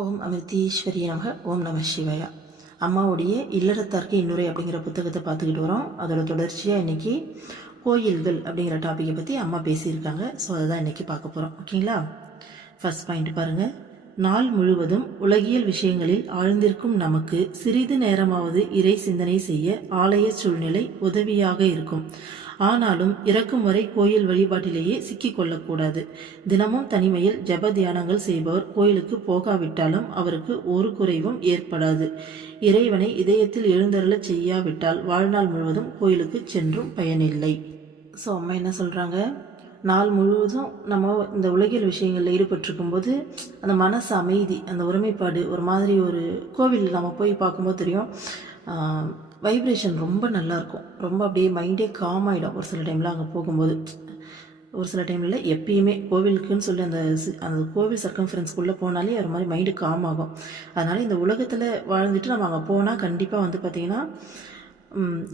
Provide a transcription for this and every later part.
ஓம் அமிர்தீஸ்வரி நமக. ஓம் நம சிவாயா. அம்மாவுடைய இல்லறத்தார்க்கு இன்னுரை அப்படிங்கிற புத்தகத்தை பார்த்துக்கிட்டு வரோம். அதோட தொடர்ச்சியாக இன்றைக்கி கோயில்கள் அப்படிங்கிற டாப்பிக்கை பற்றி அம்மா பேசியிருக்காங்க. ஸோ அதை தான் இன்றைக்கி பார்க்க போகிறோம். ஓகேங்களா? ஃபர்ஸ்ட் பாயிண்ட் பாருங்கள். நாள் முழுவதும் உலகியல் விஷயங்களில் ஆழ்ந்திருக்கும் நமக்கு சிறிது நேரமாவது இறை சிந்தனை செய்ய ஆலய சூழ்நிலை உதவியாக இருக்கும். ஆனாலும் இறக்கும் வரை கோயில் வழிபாட்டிலேயே சிக்கிக் கொள்ளக்கூடாது. தினமும் தனிமையில் ஜப தியானங்கள் செய்பவர் கோயிலுக்கு போகாவிட்டாலும் அவருக்கு ஒரு குறைவும் ஏற்படாது. இறைவனை இதயத்தில் எழுந்தருளச் செய்யாவிட்டால் வாழ்நாள் முழுவதும் கோயிலுக்கு சென்றும் பயனில்லை. ஸோ அம்மா என்ன சொல்கிறாங்க, நாள் முழுவதும் நம்ம இந்த உலகியல் விஷயங்களில் ஈடுபட்டிருக்கும் போது அந்த மனசு அமைதி, அந்த ஒருமைப்பாடு, ஒரு மாதிரி ஒரு கோவில் நம்ம போய் பார்க்கும்போது தெரியும், வைப்ரேஷன் ரொம்ப நல்லாயிருக்கும். ரொம்ப அப்படியே மைண்டே காம் ஆகிடும் ஒரு சில டைமில் அங்கே போகும்போது. ஒரு சில டைமில் எப்பயுமே கோவிலுக்குன்னு சொல்லி அந்த கோவில் சர்க்கம்ஃபரன்ஸ்குள்ளே போனாலே ஒரு மாதிரி மைண்டு காம் ஆகும். அதனால் இந்த உலகத்தில் வாழ்ந்துட்டு நம்ம அங்கே போனால் கண்டிப்பாக பார்த்திங்கன்னா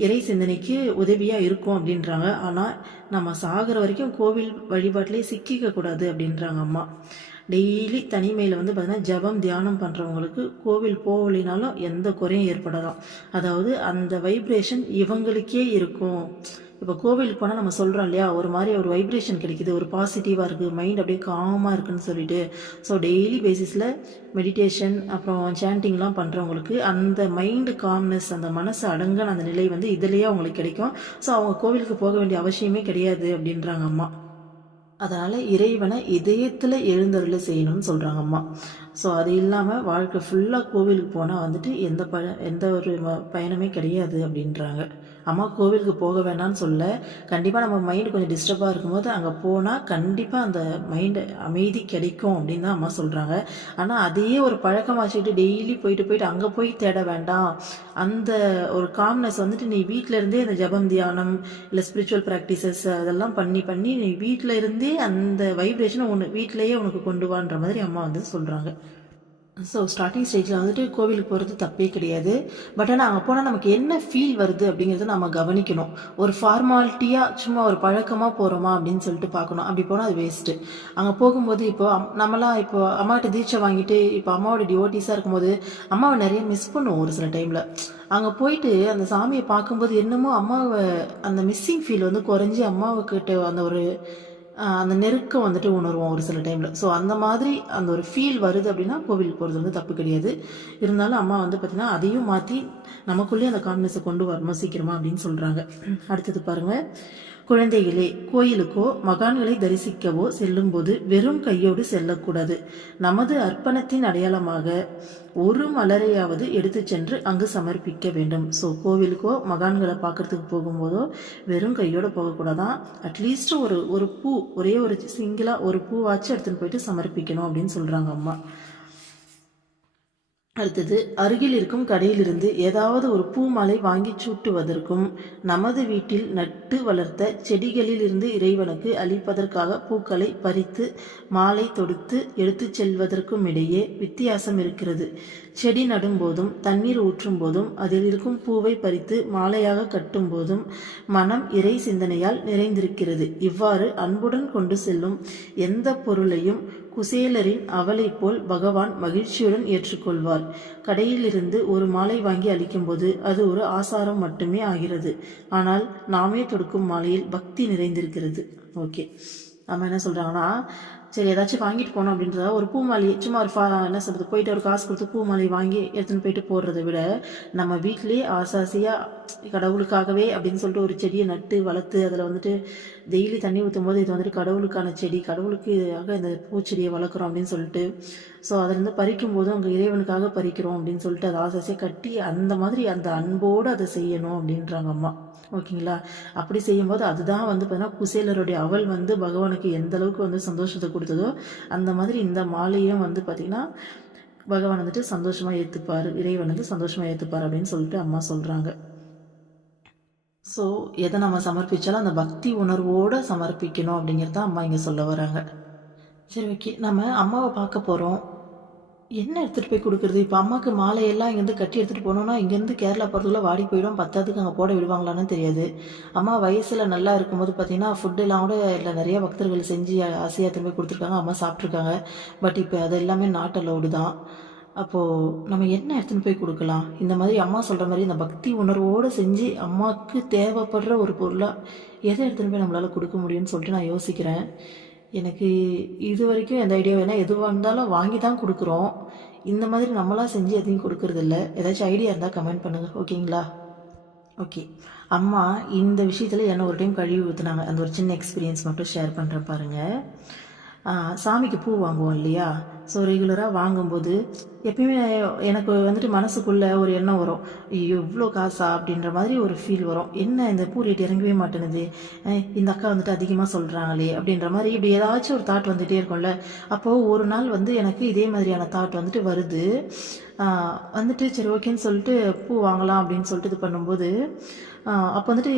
இறை சிந்தனைக்கு உதவியாக இருக்கும் அப்படின்றாங்க. ஆனால் நம்ம சாகிற வரைக்கும் கோவில் வழிபாட்டிலே சிக்கிக்கக்கூடாது அப்படின்றாங்க அம்மா. டெய்லி தனிமையில் பார்த்தீங்கன்னா ஜபம் தியானம் பண்ணுறவங்களுக்கு கோவில் போகலினாலும் எந்த குறையும் ஏற்படலாம். அதாவது அந்த வைப்ரேஷன் இவங்களுக்கே இருக்கும். இப்போ கோவிலுக்கு போனால் நம்ம சொல்கிறோம் இல்லையா, ஒரு மாதிரி ஒரு வைப்ரேஷன் கிடைக்குது, ஒரு பாசிட்டிவாக இருக்குது, மைண்ட் அப்படியே காமாக இருக்குதுன்னு சொல்லிட்டு. ஸோ டெய்லி பேசிஸில் மெடிடேஷன் அப்புறம் சாண்டிங்லாம் பண்ணுறவங்களுக்கு அந்த மைண்டு காம்னஸ், அந்த மனசு அடங்கின அந்த நிலை இதிலேயே அவங்களுக்கு கிடைக்கும். ஸோ அவங்க கோவிலுக்கு போக வேண்டிய அவசியமே கிடையாது அப்படின்றாங்க அம்மா. அதனால் இறைவனை இதயத்தில் எழுந்தருளை செய்யணும்னு சொல்கிறாங்க அம்மா. ஸோ அது இல்லாமல் வாழ்க்கை ஃபுல்லாக கோவிலுக்கு போனால் எந்த ஒரு பயணமே கிடையாது அப்படின்றாங்க அம்மா. கோவிலுக்கு போக வேணான்னு சொல்ல, கண்டிப்பாக நம்ம மைண்டு கொஞ்சம் டிஸ்டர்பாக இருக்கும்போது அங்கே போனால் கண்டிப்பாக அந்த மைண்டு அமைதி கிடைக்கும் அப்படின்னு தான் அம்மா சொல்கிறாங்க. ஆனால் அதையே ஒரு பழக்கமாக வச்சுக்கிட்டு டெய்லி போயிட்டு அங்கே போய் தேட வேண்டாம். அந்த ஒரு காம்னஸ் நீ வீட்டில் இருந்தே அந்த ஜபம் தியானம் இல்லை ஸ்பிரிச்சுவல் ப்ராக்டிசஸ் அதெல்லாம் பண்ணி நீ வீட்டில் இருந்தே அந்த வைப்ரேஷனை வீட்டிலேயே உனக்கு கொண்டு வான்ற மாதிரி அம்மா சொல்கிறாங்க. ஸோ ஸ்டார்டிங் ஸ்டேஜில் கோவிலுக்கு போகிறது தப்பே கிடையாது. பட் ஆனால் அங்கே போனால் நமக்கு என்ன ஃபீல் வருது அப்படிங்கிறத நம்ம கவனிக்கணும். ஒரு ஃபார்மாலிட்டியாக சும்மா ஒரு பழக்கமாக போகிறோமா அப்படின்னு சொல்லிட்டு பார்க்கணும். அப்படி போனால் அது வேஸ்ட்டு. அங்கே போகும்போது நம்மளாம் அம்மாகிட்ட தீட்சை வாங்கிட்டு அம்மாவோட டிவோட்டிஸாக இருக்கும்போது அம்மாவை நிறைய மிஸ் பண்ணுவோம் ஒரு சில டைமில். அங்கே போயிட்டு அந்த சாமியை பார்க்கும்போது என்னமோ அம்மாவை அந்த மிஸ்ஸிங் ஃபீல் குறைஞ்சி அம்மாவுக்கிட்ட அந்த நெருக்கம் உணர்வோம் ஒரு சில டைமில். ஸோ அந்த மாதிரி அந்த ஒரு ஃபீல் வருது அப்படின்னா கோவிலுக்கு போகிறது தப்பு கிடையாது. இருந்தாலும் அம்மா பார்த்திங்கன்னா அதையும் மாற்றி நமக்குள்ளேயே அந்த கான்ஃபிடன்ஸை கொண்டு வரணும் சீக்கிரமாக அப்படின்னு சொல்கிறாங்க. அடுத்தது பாருங்கள். குழந்தைகளே, கோயிலுக்கோ மகான்களை தரிசிக்கவோ செல்லும்போது வெறும் கையோடு செல்லக்கூடாது. நமது அர்ப்பணத்தின் அடையாளமாக ஒரு மலரையாவது எடுத்து சென்று அங்கு சமர்ப்பிக்க வேண்டும். ஸோ கோவிலுக்கோ மகான்களை பார்க்கறதுக்கு போகும்போதோ வெறும் கையோடு போகக்கூடாதான். அட்லீஸ்ட் ஒரு பூ, ஒரே ஒரு சிங்கிளாக ஒரு பூவாச்சும் எடுத்துன்னு போயிட்டு சமர்ப்பிக்கணும் அப்படின்னு சொல்கிறாங்க அம்மா. அடுத்தது, அருகில் இருக்கும் கடையிலிருந்து ஏதாவது ஒரு பூ மாலை வாங்கி சூட்டுவதற்கும் நமது வீட்டில் நட்டு வளர்த்த செடிகளில் இருந்து இறைவனுக்கு அளிப்பதற்காக பூக்களை பறித்து மாலை தொடுத்து எடுத்து செல்வதற்கும் இடையே வித்தியாசம் இருக்கிறது. செடி நடும் போதும் தண்ணீர் ஊற்றும் போதும் அதில் இருக்கும் பூவை பறித்து மாலையாக கட்டும் போதும் மனம் இறை சிந்தனையால் நிறைந்திருக்கிறது. இவ்வாறு அன்புடன் கொண்டு செல்லும் எந்த பொருளையும் குசேலரின் அவளை போல் பகவான் மகிழ்ச்சியுடன் ஏற்றுக்கொள்வார். கடையிலிருந்து ஒரு மாலை வாங்கி அளிக்கும்போது அது ஒரு ஆசாரம் மட்டுமே ஆகிறது. ஆனால் நாமே தொடுக்கும் மாலையில் பக்தி நிறைந்திருக்கிறது. ஓகே, நம்ம என்ன சொல்கிறாங்கன்னா, சரி ஏதாச்சும் வாங்கிட்டு போனோம் அப்படின்றத ஒரு பூ மாலை சும்மா என்ன சொல்கிறது, போயிட்டு ஒரு காசு கொடுத்து பூ மாலை வாங்கி எடுத்துன்னு போயிட்டு போடுறத விட நம்ம வீட்டிலேயே ஆசாசியாக கடவுளுக்காகவே அப்படின்னு சொல்லிட்டு ஒரு செடியை நட்டு வளர்த்து அதில் டெய்லி தண்ணி ஊற்றும் போது இது கடவுளுக்கான செடி, கடவுளுக்காக இந்த பூச்செடியை வளர்க்குறோம் அப்படின்னு சொல்லிட்டு, ஸோ அதிலேருந்து பறிக்கும் போதும் அங்கே இறைவனுக்காக பறிக்கிறோம் அப்படின்னு சொல்லிட்டு அதை ஆசாசியாக கட்டி அந்த மாதிரி அந்த அன்போடு அதை செய்யணும் அப்படின்றாங்க அம்மா. ஓகேங்களா? அப்படி செய்யும்போது அதுதான் பார்த்தீங்கன்னா குசேலருடைய அவள் பகவானுக்கு எந்த அளவுக்கு சந்தோஷத்தை கொடுத்ததோ அந்த மாதிரி இந்த மாலையும் பார்த்திங்கன்னா பகவான் சந்தோஷமாக ஏற்றுப்பார், இறைவன் சந்தோஷமாக ஏற்றுப்பார் அப்படின்னு சொல்லிட்டு அம்மா சொல்கிறாங்க. ஸோ எதை நம்ம சமர்ப்பித்தாலும் அந்த பக்தி உணர்வோடு சமர்ப்பிக்கணும் அப்படிங்கிறத அம்மா இங்கே சொல்ல வராங்க. சரி, ஓகே, நம்ம அம்மாவை பார்க்க போகிறோம். என்ன எடுத்துகிட்டு போய் கொடுக்குறது? இப்போ அம்மாவுக்கு மாலையெல்லாம் இங்கேருந்து கட்டி எடுத்துகிட்டு போனோன்னா இங்கேருந்து கேரளா போகிறதுக்குள்ள வாடி போயிடும், பத்தாவதுக்கு அங்கே போட விடுவாங்களான்னு தெரியாது. அம்மா வயசில் நல்லா இருக்கும்போது பார்த்திங்கன்னா ஃபுட்டெல்லாம் கூட இல்லை நிறைய பக்தர்கள் செஞ்சு ஆசையாக திரும்பி கொடுத்துருக்காங்க, அம்மா சாப்பிட்ருக்காங்க. பட் இப்போ அது எல்லாமே நாட் அலௌடு தான். அப்போது நம்ம என்ன எடுத்துன்னு போய் கொடுக்கலாம்? இந்த மாதிரி அம்மா சொல்கிற மாதிரி இந்த பக்தி உணர்வோடு செஞ்சு அம்மாவுக்கு தேவைப்படுற ஒரு பொருளாக எதை எடுத்துன்னு போய் நம்மளால் கொடுக்க முடியும்னு சொல்லிட்டு நான் யோசிக்கிறேன். எனக்கு இது வரைக்கும் எந்த ஐடியா வேணால் எதுவாக இருந்தாலும் வாங்கி தான் கொடுக்குறோம். இந்த மாதிரி நம்மளாக செஞ்சு எதையும் கொடுக்கறதில்ல. ஏதாச்சும் ஐடியா இருந்தால் கமெண்ட் பண்ணுங்கள், ஓகேங்களா? ஓகே. அம்மா இந்த விஷயத்தில் என்ன ஒரு டைம் கழுவி ஊற்றுனாங்க. அந்த ஒரு சின்ன எக்ஸ்பீரியன்ஸ் மட்டும் ஷேர் பண்ணுறேன் பாருங்கள். சாமிக்கு பூ வாங்குவோம் இல்லையா? ஸோ ரெகுலராக வாங்கும்போது எப்பயுமே எனக்கு வந்துட்டு மனசுக்குள்ளே ஒரு எண்ணம் வரும், ஐயோ இவ்வளோ காசா அப்படின்ற மாதிரி ஒரு ஃபீல் வரும். என்ன இந்த பூ ரேட் இறங்கவே மாட்டேனுது, இந்த அக்கா வந்துட்டு அதிகமாக சொல்கிறாங்களே அப்படின்ற மாதிரி இப்படி ஏதாச்சும் ஒரு தாட் வந்துகிட்டே இருக்கும்ல. அப்போது ஒரு நாள் வந்து எனக்கு இதே மாதிரியான தாட் வந்துட்டு வருது. வந்துட்டு சரி ஓகேன்னு சொல்லிட்டு பூ வாங்கலாம் அப்படின்னு சொல்லிட்டு இது பண்ணும்போது அப்போ வந்துட்டு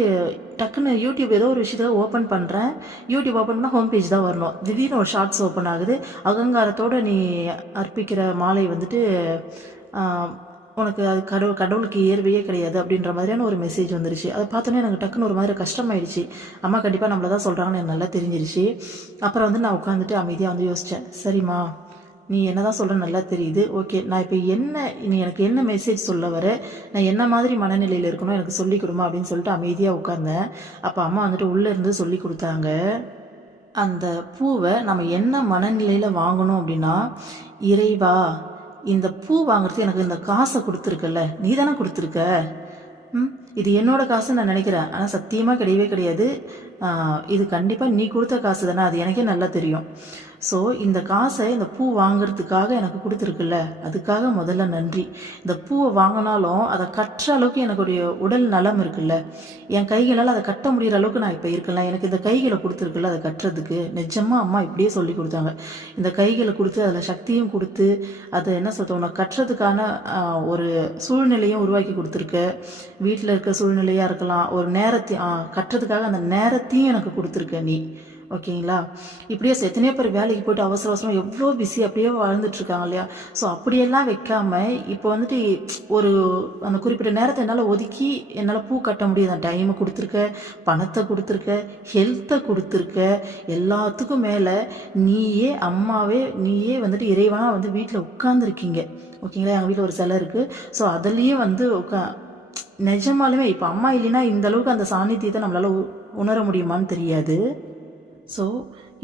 டக்குன்னு யூடியூப் ஏதோ ஒரு விஷயத்த ஓப்பன் பண்ணுறேன். யூடியூப் ஓப்பன் பண்ணால் ஹோம் பேஜ் தான் வரணும். திடீர்னு ஒரு ஷார்ட்ஸ் ஓப்பன் ஆகுது. அகங்காரத்தோடு நீ அர்ப்பிக்கிற மாலை வந்துட்டு உனக்கு அது கடவுளுக்கு ஏர்வையே கிடையாது அப்படின்ற மாதிரியான ஒரு மெசேஜ் வந்துருச்சு. அதை பார்த்தோன்னே எனக்கு டக்குன்னு ஒரு மாதிரி கஷ்டமாயிடுச்சு. அம்மா கண்டிப்பாக நம்மளை தான் சொல்கிறாங்கன்னு எனக்கு நல்லா தெரிஞ்சிருச்சு. அப்புறம் வந்து நான் உட்காந்துட்டு அமைதியாக வந்து யோசித்தேன். சரிம்மா, நீ என்ன தான் சொல்கிற நல்லா தெரியுது. ஓகே, நான் இப்போ நீ எனக்கு என்ன மெசேஜ் சொல்ல வர, நான் என்ன மாதிரி மனநிலையில் இருக்கணும் எனக்கு சொல்லி கொடுமா அப்படின்னு சொல்லிட்டு அமைதியாக உட்கார்ந்தேன். அப்போ அம்மா வந்துட்டு உள்ளேருந்து சொல்லி கொடுத்தாங்க. அந்த பூவை நம்ம என்ன மனநிலையில் வாங்கணும் அப்படின்னா, இறைவா இந்த பூ வாங்குறது எனக்கு இந்த காசை கொடுத்துருக்கல, நீ தானே கொடுத்துருக்க. இது என்னோட காசுன்னு நான் நினைக்கிறேன். ஆனால் சத்தியமாக கிடையவே கிடையாது. இது கண்டிப்பாக நீ கொடுத்த காசு தானே, அது எனக்கே நல்லா தெரியும். ஸோ இந்த காசை இந்த பூ வாங்குறதுக்காக எனக்கு கொடுத்துருக்குல்ல, அதுக்காக முதல்ல நன்றி. இந்த பூவை வாங்கினாலும் அதை கட்டுற அளவுக்கு எனக்குடைய உடல் நலம் இருக்குல்ல, என் கைகளால் அதை கட்ட முடிகிற அளவுக்கு நான் இப்போ இருக்கல. எனக்கு இந்த கைகளை கொடுத்துருக்குல்ல அதை கட்டுறதுக்கு. நிஜமாக அம்மா இப்படியே சொல்லி கொடுத்தாங்க. இந்த கைகளை கொடுத்து அதில் சக்தியும் கொடுத்து அதை என்ன சொல்ல உனக்கு கட்டுறதுக்கான ஒரு சூழ்நிலையும் உருவாக்கி கொடுத்துருக்க. வீட்டில் இருக்க சூழ்நிலையாக இருக்கலாம், ஒரு நேரத்தையும் கட்டுறதுக்காக அந்த நேரத்தையும் எனக்கு கொடுத்துருக்க நீ, ஓகேங்களா? இப்படியே எத்தனையோ பேர் வேலைக்கு போய்ட்டு அவசர அவசரம் எவ்வளோ பிஸி அப்படியே வாழ்ந்துட்டுருக்காங்க இல்லையா? ஸோ அப்படியெல்லாம் வைக்காம இப்போ வந்துட்டு ஒரு அந்த குறிப்பிட்ட நேரத்தை என்னால் ஒதுக்கி என்னால் பூ கட்ட முடியுது. அந்த டைமை கொடுத்துருக்க, பணத்தை கொடுத்துருக்க, ஹெல்த்தை கொடுத்துருக்க, எல்லாத்துக்கும் மேலே நீயே வந்துட்டு இறைவனாக வந்து வீட்டில் உட்காந்துருக்கீங்க, ஓகேங்களா? எங்கள் வீட்டில் ஒரு சிலை இருக்குது. ஸோ அதுலேயும் வந்து நிஜமாலுமே இப்போ அம்மா இல்லைன்னா இந்த அளவுக்கு அந்த சாநித்தியத்தை நம்மளால் உணர முடியுமான்னு தெரியாது. ஸோ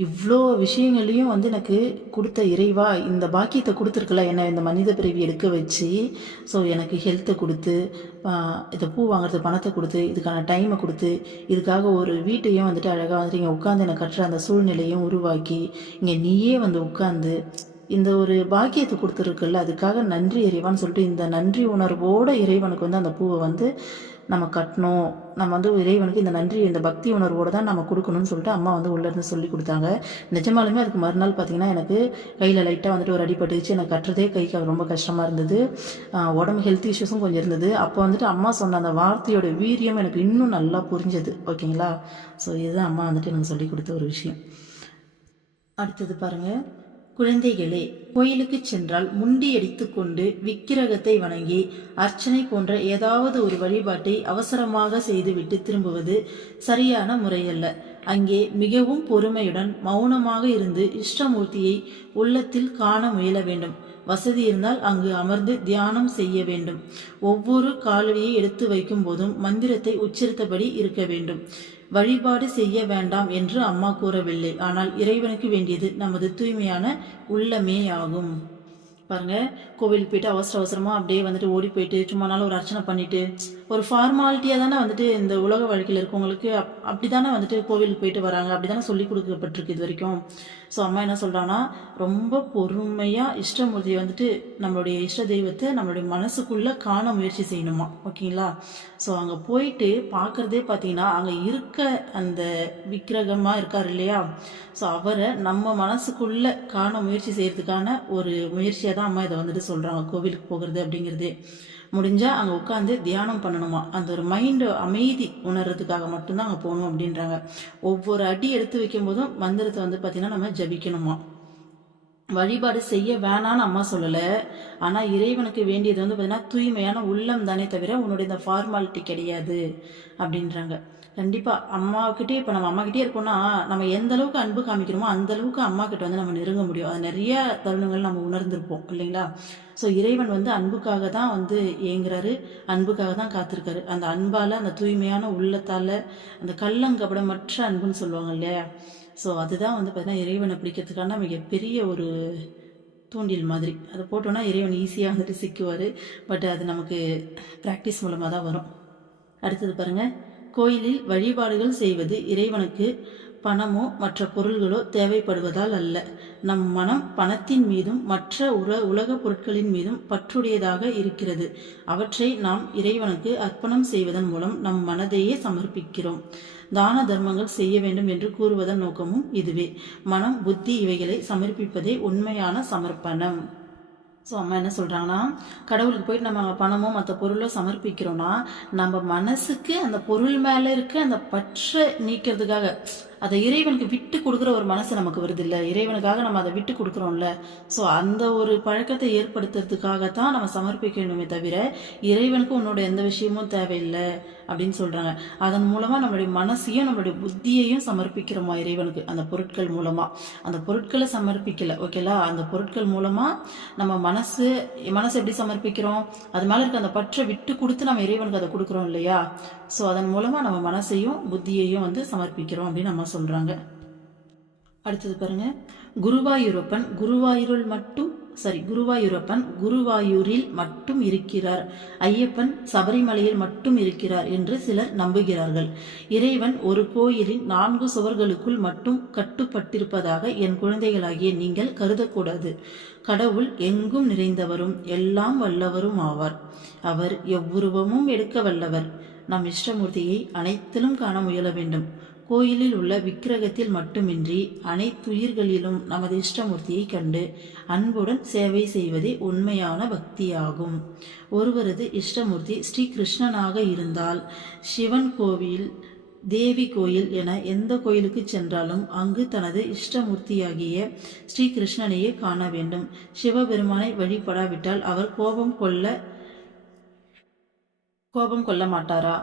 இவ்வளோ விஷயங்களையும் வந்து எனக்கு கொடுத்த இறைவா இந்த பாக்கியத்தை கொடுத்துருக்கல, என்னை இந்த மனித பிறவி எடுக்க வச்சு. ஸோ எனக்கு ஹெல்த்தை கொடுத்து, இதை பூ வாங்குறது பணத்தை கொடுத்து, இதுக்கான டைமை கொடுத்து, இதுக்காக ஒரு வீட்டையும் வந்துட்டு அழகாக வந்துட்டு இங்கே உட்காந்து என்னை கட்டுற அந்த சூழ்நிலையும் உருவாக்கி இங்கே நீயே வந்து உட்காந்து இந்த ஒரு பாக்கியத்தை கொடுத்துருக்குல்ல, அதுக்காக நன்றி இறைவான்னு சொல்லிட்டு இந்த நன்றி உணர்வோடு இறைவனுக்கு வந்து அந்த பூவை வந்து நம்ம கட்டணும். நம்ம வந்து இறைவனுக்கு இந்த நன்றி இந்த பக்தி உணர்வோடு தான் நம்ம கொடுக்கணும்னு சொல்லிட்டு அம்மா வந்து உள்ளேருந்து சொல்லி கொடுத்தாங்க. நிஜமாலுமே அதுக்கு மறுநாள் பார்த்திங்கன்னா எனக்கு கையில் லைட்டாக வந்துட்டு ஒரு அடிபட்டுச்சு. எனக்கு கட்டுறதே கைக்கு ரொம்ப கஷ்டமாக இருந்தது. உடம்பு ஹெல்த் இஷ்யூஸும் கொஞ்சம் இருந்தது. அப்போ வந்துட்டு அம்மா சொன்ன அந்த வார்த்தையோட வீரியம் எனக்கு இன்னும் நல்லா புரிஞ்சது, ஓகேங்களா? ஸோ இதுதான் அம்மா வந்துட்டு எனக்கு சொல்லி கொடுத்த ஒரு விஷயம். அடுத்தது பாருங்கள். குழந்தைகளே, கோயிலுக்கு சென்றால் முண்டியடித்து கொண்டு விக்கிரகத்தை வணங்கி அர்ச்சனை போன்ற ஏதாவது ஒரு வழிபாட்டை அவசரமாக செய்துவிட்டு திரும்புவது சரியான முறையல்ல. அங்கே மிகவும் பொறுமையுடன் மௌனமாக இருந்து இஷ்டமூர்த்தியை உள்ளத்தில் காண முயல வேண்டும். வசதி இருந்தால் அங்கு அமர்ந்து தியானம் செய்ய வேண்டும். ஒவ்வொரு காலடியை எடுத்து வைக்கும் போதும் மந்திரத்தை உச்சரித்தபடி இருக்க வேண்டும். வழிபாடு செய்ய வேண்டாம் என்று அம்மா கூறவில்லை. ஆனால் இறைவனுக்கு வேண்டியது நமது தூய்மையான உள்ளமே ஆகும். பாருங்க, கோவிலுக்கு போயிட்டு அவசரமாக அப்படியே வந்துட்டு ஓடி போயிட்டு சும்மானாலும் ஒரு அர்ச்சனை பண்ணிட்டு ஒரு ஃபார்மாலிட்டியாக தானே வந்துட்டு இந்த உலக வாழ்க்கையில் இருக்கவங்களுக்கு அப்படி தானே வந்துட்டு கோவிலுக்கு போயிட்டு வராங்க, அப்படி தானே சொல்லி கொடுக்கப்பட்டிருக்கு இது வரைக்கும். ஸோ அம்மா என்ன சொல்கிறாங்கன்னா, ரொம்ப பொறுமையாக இஷ்டமூர்த்தியை வந்துட்டு நம்மளுடைய இஷ்ட தெய்வத்தை நம்மளுடைய மனசுக்குள்ளே காண முயற்சி செய்யணுமா, ஓகேங்களா? ஸோ அங்கே போயிட்டு பார்க்குறதே பார்த்தீங்கன்னா அங்கே இருக்க அந்த விக்கிரகமாக இருக்கார் இல்லையா, ஸோ அவரை நம்ம மனசுக்குள்ளே காண முயற்சி செய்கிறதுக்கான ஒரு முயற்சியாக தான் அம்மா இதை வந்துட்டு சொல்கிறாங்க. கோவிலுக்கு போகிறது அப்படிங்கிறது முடிஞ்சால் அங்கே உட்காந்து தியானம் பண்ணணுமா, அந்த ஒரு மைண்டு அமைதி உணர்றதுக்காக மட்டும்தான் அங்கே போகணும் அப்படின்றாங்க. ஒவ்வொரு அடி எடுத்து வைக்கும் போதும் மந்திரத்தை வந்து பார்த்திங்கன்னா நம்ம ஜபிக்கணுமா. வழிபாடு செய்ய வேணான்னு அம்மா சொல்லலை. ஆனால் இறைவனுக்கு வேண்டியது வந்து பார்த்தீங்கன்னா தூய்மையான உள்ளம் தானே தவிர உன்னுடைய இந்த ஃபார்மாலிட்டி கிடையாது அப்படின்றாங்க. கண்டிப்பாக அம்மாக்கிட்டே இப்போ நம்ம அம்மாக்கிட்டே இருக்கோம்னா நம்ம எந்த அளவுக்கு அன்பு காமிக்கிறோமோ அந்த அளவுக்கு அம்மா கிட்ட வந்து நம்ம நெருங்க முடியும். அது நிறைய தருணங்கள் நம்ம உணர்ந்திருப்போம் இல்லைங்களா? ஸோ இறைவன் வந்து அன்புக்காக தான் வந்து ஏங்குறாரு, அன்புக்காக தான் காத்திருக்காரு. அந்த அன்பால், அந்த தூய்மையான உள்ளத்தால், அந்த கள்ளங்கபடமற்ற அன்புன்னு சொல்லுவாங்க இல்லையா? ஸோ அதுதான் வந்து பார்த்தீங்கன்னா இறைவனை பிடிக்கிறதுக்கான மிகப்பெரிய ஒரு தூண்டில் மாதிரி. அதை போட்டோன்னா இறைவன் ஈஸியாக வந்துட்டு சிக்குவார். பட் அது நமக்கு ப்ராக்டிஸ் மூலமாக தான் வரும். அடுத்தது பாருங்கள், கோயிலில் வழிபாடுகள் செய்வது இறைவனுக்கு பணமோ மற்ற பொருள்களோ தேவைப்படுவதால் அல்ல. நம் மனம் பணத்தின் மீதும் மற்ற உலக பொருட்களின் மீதும் பற்றுடையதாக இருக்கிறது. அவற்றை நாம் இறைவனுக்கு அர்ப்பணம் செய்வதன் மூலம் நம் மனதையே சமர்ப்பிக்கிறோம். தான தர்மங்கள் செய்ய வேண்டும் என்று கூறுவதன் நோக்கமும் இதுவே. மனம், புத்தி இவைகளை சமர்ப்பிப்பதே உண்மையான சமர்ப்பணம். ஸோ அம்மா என்ன சொல்கிறாங்கன்னா, கடவுளுக்கு போயிட்டு நம்ம பணமோ மற்ற பொருளோ சமர்ப்பிக்கிறோன்னா நம்ம மனசுக்கு அந்த பொருள் மேலே இருக்க அந்த பற்றை நீக்கிறதுக்காக அதை இறைவனுக்கு விட்டு கொடுக்குற ஒரு மனசு நமக்கு வருது இல்லை, இறைவனுக்காக நம்ம அதை விட்டு கொடுக்குறோம்ல. ஸோ அந்த ஒரு பழக்கத்தை ஏற்படுத்துறதுக்காகத்தான் நம்ம சமர்ப்பிக்கணுமே தவிர இறைவனுக்கு உன்னோட எந்த விஷயமும் தேவையில்லை அப்படின்னு சொல்கிறாங்க. அதன் மூலமாக நம்மளுடைய மனசையும் நம்மளுடைய புத்தியையும் சமர்ப்பிக்கிறோமா இறைவனுக்கு அந்த பொருட்கள் மூலமாக. அந்த பொருட்களை சமர்ப்பிக்கலை, ஓகேலா? அந்த பொருட்கள் மூலமாக நம்ம மனசு எப்படி சமர்ப்பிக்கிறோம், அது மேலே இருக்க அந்த பற்றை விட்டு கொடுத்து நம்ம இறைவனுக்கு அதை கொடுக்குறோம் இல்லையா? ஸோ அதன் மூலமாக நம்ம மனசையும் புத்தியையும் வந்து சமர்ப்பிக்கிறோம் அப்படின்னு நம்ம சொல்கிறாங்க. அடுத்தது பாருங்க, குருவாயூரப்பன் குருவாயூரில் மட்டும் இருக்கிறார், ஐயப்பன் சபரிமலையில் மட்டும் இருக்கிறார் என்று சிலர் நம்புகிறார்கள். இறைவன் ஒரு கோயிலின் 4 சுவர்களுக்குள் மட்டும் கட்டுப்பட்டிருப்பதாக என் குழந்தைகளாகிய நீங்கள் கருதக்கூடாது. கடவுள் எங்கும் நிறைந்தவரும் எல்லாம் வல்லவரும் ஆவார். அவர் எவ்வுருவமும் எடுக்க வல்லவர். நம் இஷ்டமூர்த்தியை அனைத்திலும் காண முயல வேண்டும். கோயிலில் உள்ள விக்கிரகத்தில் மட்டுமின்றி அனைத்துயிர்களிலும் நமது இஷ்டமூர்த்தியை கண்டு அன்புடன் சேவை செய்வதே உண்மையான பக்தியாகும். ஒருவரது இஷ்டமூர்த்தி ஸ்ரீ கிருஷ்ணனாக இருந்தால் சிவன் கோவில், தேவி கோயில் என எந்த கோயிலுக்கு சென்றாலும் அங்கு தனது இஷ்டமூர்த்தியாகிய ஸ்ரீ கிருஷ்ணனையே காண வேண்டும். சிவபெருமானை வழிபடாவிட்டால் அவர் கோபம் கொள்ள மாட்டாரா?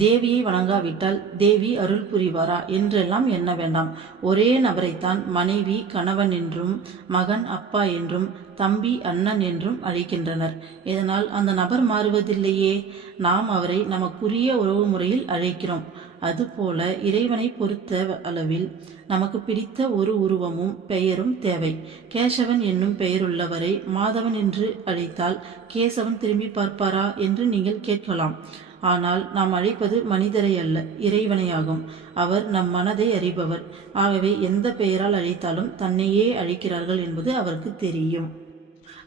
தேவியை வணங்காவிட்டால் தேவி அருள் புரிவாரா என்றெல்லாம் எண்ண வேண்டாம். ஒரே நபரைத்தான் மனைவி கணவன் என்றும், மகன் அப்பா என்றும், தம்பி அண்ணன் என்றும் அழைக்கின்றனர். இதனால் அந்த நபர் மாறுவதில்லையே. நாம் அவரை நமக்குரிய உறவு முறையில் அழைக்கிறோம். அதுபோல இறைவனை பொறுத்த அளவில் நமக்கு பிடித்த ஒரு உருவமும் பெயரும் தேவை. கேசவன் என்னும் பெயருள்ளவரை மாதவன் என்று அழைத்தால் கேசவன் திரும்பி பார்ப்பாரா என்று நீங்கள் கேட்கலாம். ஆனால் நாம் அழைப்பது மனிதரை அல்ல, இறைவனையாகும். அவர் நம் மனதை அறிபவர். ஆகவே எந்த பெயரால் அழைத்தாலும் தன்னையே அழைக்கிறார்கள் என்பது அவருக்கு தெரியும்.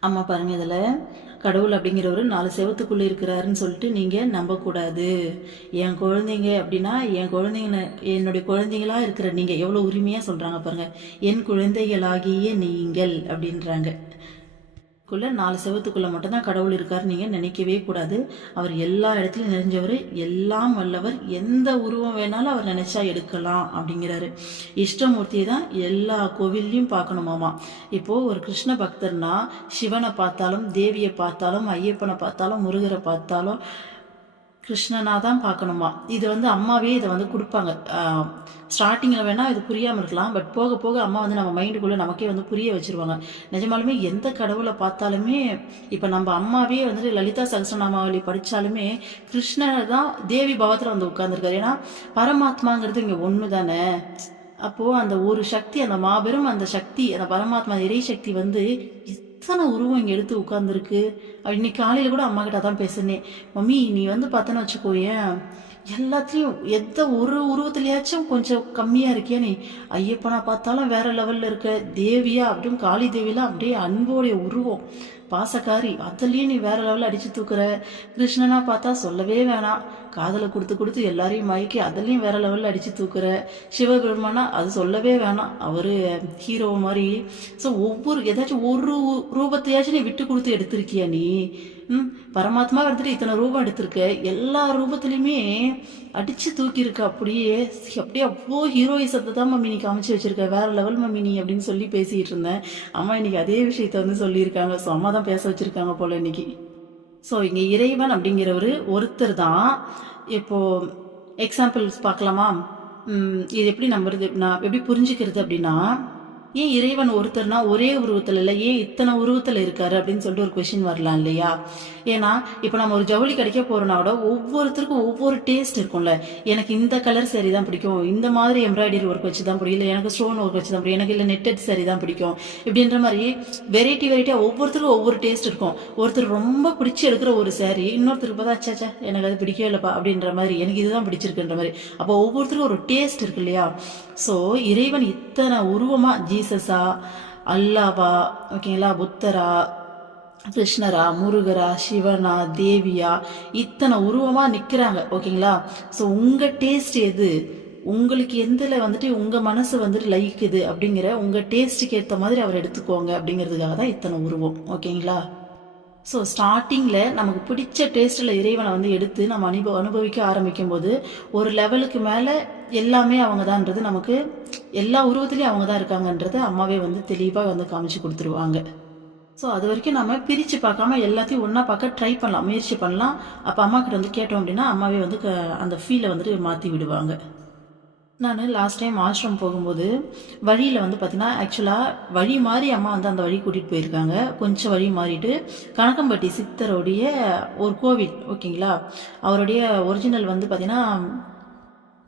அம்மா பாருங்க, இதில் கடவுள் அப்படிங்கிறவர் 4 செவத்துக்குள்ளே இருக்கிறாருன்னு சொல்லிட்டு நீங்கள் நம்பக்கூடாது. என் குழந்தைங்க அப்படின்னா என்னுடைய குழந்தைங்களா இருக்கிற நீங்கள் எவ்வளோ உரிமையாக சொல்கிறாங்க பாருங்கள். என் குழந்தைகளாகிய நீங்கள் அப்படின்றாங்க. 4 செவத்துக்குள்ளே மட்டும்தான் கடவுள் இருக்கார் நீங்கள் நினைக்கவே கூடாது. அவர் எல்லா இடத்துலையும் நிறைஞ்சவர், எல்லாம் வல்லவர். எந்த உருவம் வேணாலும் அவர் நினைச்சா எடுக்கலாம் அப்படிங்கிறாரு. இஷ்டமூர்த்தியை தான் எல்லா கோவில்லையும் பார்க்கணுமாமா. இப்போது ஒரு கிருஷ்ண பக்தர்னா சிவனை பார்த்தாலும், தேவியை பார்த்தாலும், ஐயப்பனை பார்த்தாலும், முருகரை பார்த்தாலும் கிருஷ்ணனாக தான் பார்க்கணுமா. இது வந்து அம்மாவே இதை வந்து கொடுப்பாங்க. ஸ்டார்டிங்கில் வேணால் இது புரியாமல் இருக்கலாம், பட் போக போக அம்மா வந்து நம்ம மைண்டுக்குள்ளே நமக்கே வந்து புரிய வச்சுருவாங்க. நிஜமாலுமே எந்த கடவுளை பார்த்தாலுமே, இப்போ நம்ம அம்மாவே வந்துட்டு லலிதா சகஸ்ரநாமாவளி படித்தாலுமே கிருஷ்ணர் தான் தேவி பாவத்தில் வந்து உட்கார்ந்துருக்காரு. ஏன்னா பரமாத்மாங்கிறது இங்கே ஒன்று தானே. அப்போது அந்த ஒரு சக்தி, அந்த மாபெரும் அந்த சக்தி, அந்த பரமாத்மா இறை சக்தி வந்து எத்தனை உருவம் இங்கே எடுத்து உட்காந்துருக்கு. இன்னைக்கு காலையில் கூட அம்மா கிட்ட தான் பேசுனேன். மம்மி நீ வந்து பார்த்தோன்னு வச்சுக்கோயேன், எல்லாத்துலேயும் எந்த ஒரு உருவத்துலையாச்சும் கொஞ்சம் கம்மியாக இருக்கியா நீ. ஐயப்பனா பார்த்தாலும் வேற லெவலில் இருக்க, தேவியா அப்படியும் காளி தேவியெலாம் அப்படியே அன்போடைய உருவம். பாசக்காரி, அதுலேயும் நீ வேற லெவலில் அடித்து தூக்குற. கிருஷ்ணனா பார்த்தா சொல்லவே வேணாம், காதலை கொடுத்து கொடுத்து எல்லாரையும் மயக்கி அதுலேயும் வேற லெவலில் அடித்து தூக்குற. சிவபெருமானா அது சொல்லவே வேணாம், அவர் ஹீரோ மாதிரி. ஸோ ஒவ்வொரு ஏதாச்சும் ஒரு ரூபத்தையாச்சும் நீ விட்டு கொடுத்து எடுத்திருக்கியா நீ? பரமாத்மா எடுத்துட்டு இத்தனை ரூபம் எடுத்திருக்க, எல்லா ரூபத்துலையுமே அடித்து தூக்கியிருக்க. அப்படியே அப்படியே அவ்வளோ ஹீரோயிசத்தை தான் மம்மி நீ காமிச்சு வச்சிருக்க, வேற லெவல் மம்மி நீ அப்படின்னு சொல்லி பேசிகிட்டு இருந்தேன். அம்மா இன்னைக்கு அதே விஷயத்த வந்து சொல்லியிருக்காங்க. ஸோ அம்மா தான் பேச வச்சுருக்காங்க போல் இன்னைக்கு. ஸோ இங்கே இறைவன் அப்படிங்கிறவர் ஒருத்தர் தான். இப்போது எக்ஸாம்பிள்ஸ் பார்க்கலாமா? இது எப்படி நம்புறது, நான் எப்படி புரிஞ்சுக்கிறது அப்படின்னா, ஏன் இறைவன் ஒருத்தர்னா ஒரே உருவத்தில் இல்லை, ஏன் இத்தனை உருவத்தில் இருக்காரு அப்படின்னு சொல்லிட்டு ஒரு கொஷின் வரலாம் இல்லையா? ஏன்னா இப்போ நம்ம ஒரு ஜவுளி கடைக்க போகிறோன்னா கூட ஒவ்வொருத்தருக்கும் ஒவ்வொரு டேஸ்ட் இருக்கும்ல. எனக்கு இந்த கலர் சாரி தான் பிடிக்கும், இந்த மாதிரி எம்ப்ராய்டரி ஒர்க் வச்சு தான் பிடிக்கும், இல்லை எனக்கு ஸ்டோன் ஒர்க் வச்சு தான் பிடிக்கும், எனக்கு இல்லை நெட்டட் சாரி தான் பிடிக்கும். இப்படின்ற மாதிரி வெரைட்டியாக ஒவ்வொருத்தருக்கும் ஒவ்வொரு டேஸ்ட் இருக்கும். ஒருத்தர் ரொம்ப பிடிச்சி எடுக்கிற ஒரு சாரி இன்னொருத்தருக்கு பார்த்தா அச்சாச்சா எனக்கு அது பிடிக்கவே இல்லைப்பா அப்படின்ற மாதிரி, எனக்கு இதுதான் பிடிச்சிருக்குன்ற மாதிரி. அப்போ ஒவ்வொருத்தருக்கும் ஒரு டேஸ்ட் இருக்கு இல்லையா? ஸோ இறைவன் இத்தனை உருவமாக, ஜீசஸா, அல்லாவா, ஓகேங்களா, புத்தரா, கிருஷ்ணரா, முருகரா, சிவனா, தேவியா, இத்தனை உருவமாக நிற்கிறாங்க. ஓகேங்களா? ஸோ உங்கள் டேஸ்ட் எது, உங்களுக்கு எந்தில் வந்துட்டு உங்கள் மனசு வந்துட்டு லைக்குது அப்படிங்கிற உங்கள் டேஸ்ட்டுக்கு ஏற்ற மாதிரி அவர் எடுத்துக்கோங்க அப்படிங்கிறதுக்காக தான் இத்தனை உருவம். ஓகேங்களா? ஸோ ஸ்டார்டிங்கில் நமக்கு பிடிச்ச டேஸ்ட்டில் இறைவனை வந்து எடுத்து நம்ம அனுபவிக்க ஆரம்பிக்கும் போது ஒரு லெவலுக்கு மேலே எல்லாமே அவங்க தான்ன்றது, நமக்கு எல்லா உருவத்துலேயும் அவங்க தான் இருக்காங்கன்றது அம்மாவே வந்து தெளிவாக வந்து காமிச்சு கொடுத்துருவாங்க. ஸோ அது வரைக்கும் நம்ம பிரித்து பார்க்காம எல்லாத்தையும் ஒன்றா பார்க்க ட்ரை பண்ணலாம், முயற்சி பண்ணலாம். அப்போ அம்மா கிட்ட வந்து கேட்டோம் அப்படின்னா அம்மாவே வந்து அந்த ஃபீலை வந்துட்டு மாற்றி விடுவாங்க. நான் லாஸ்ட் டைம் ஆசிரம் போகும்போது வழியில் வந்து பார்த்தீங்கன்னா, ஆக்சுவலாக வழி மாறி அம்மா வந்து அந்த வழி கூட்டிகிட்டு போயிருக்காங்க. கொஞ்சம் வழி மாறிட்டு கணக்கம்பட்டி சித்தருடைய ஒரு கோவில், ஓகேங்களா, அவருடைய ஒரிஜினல் வந்து பார்த்தீங்கன்னா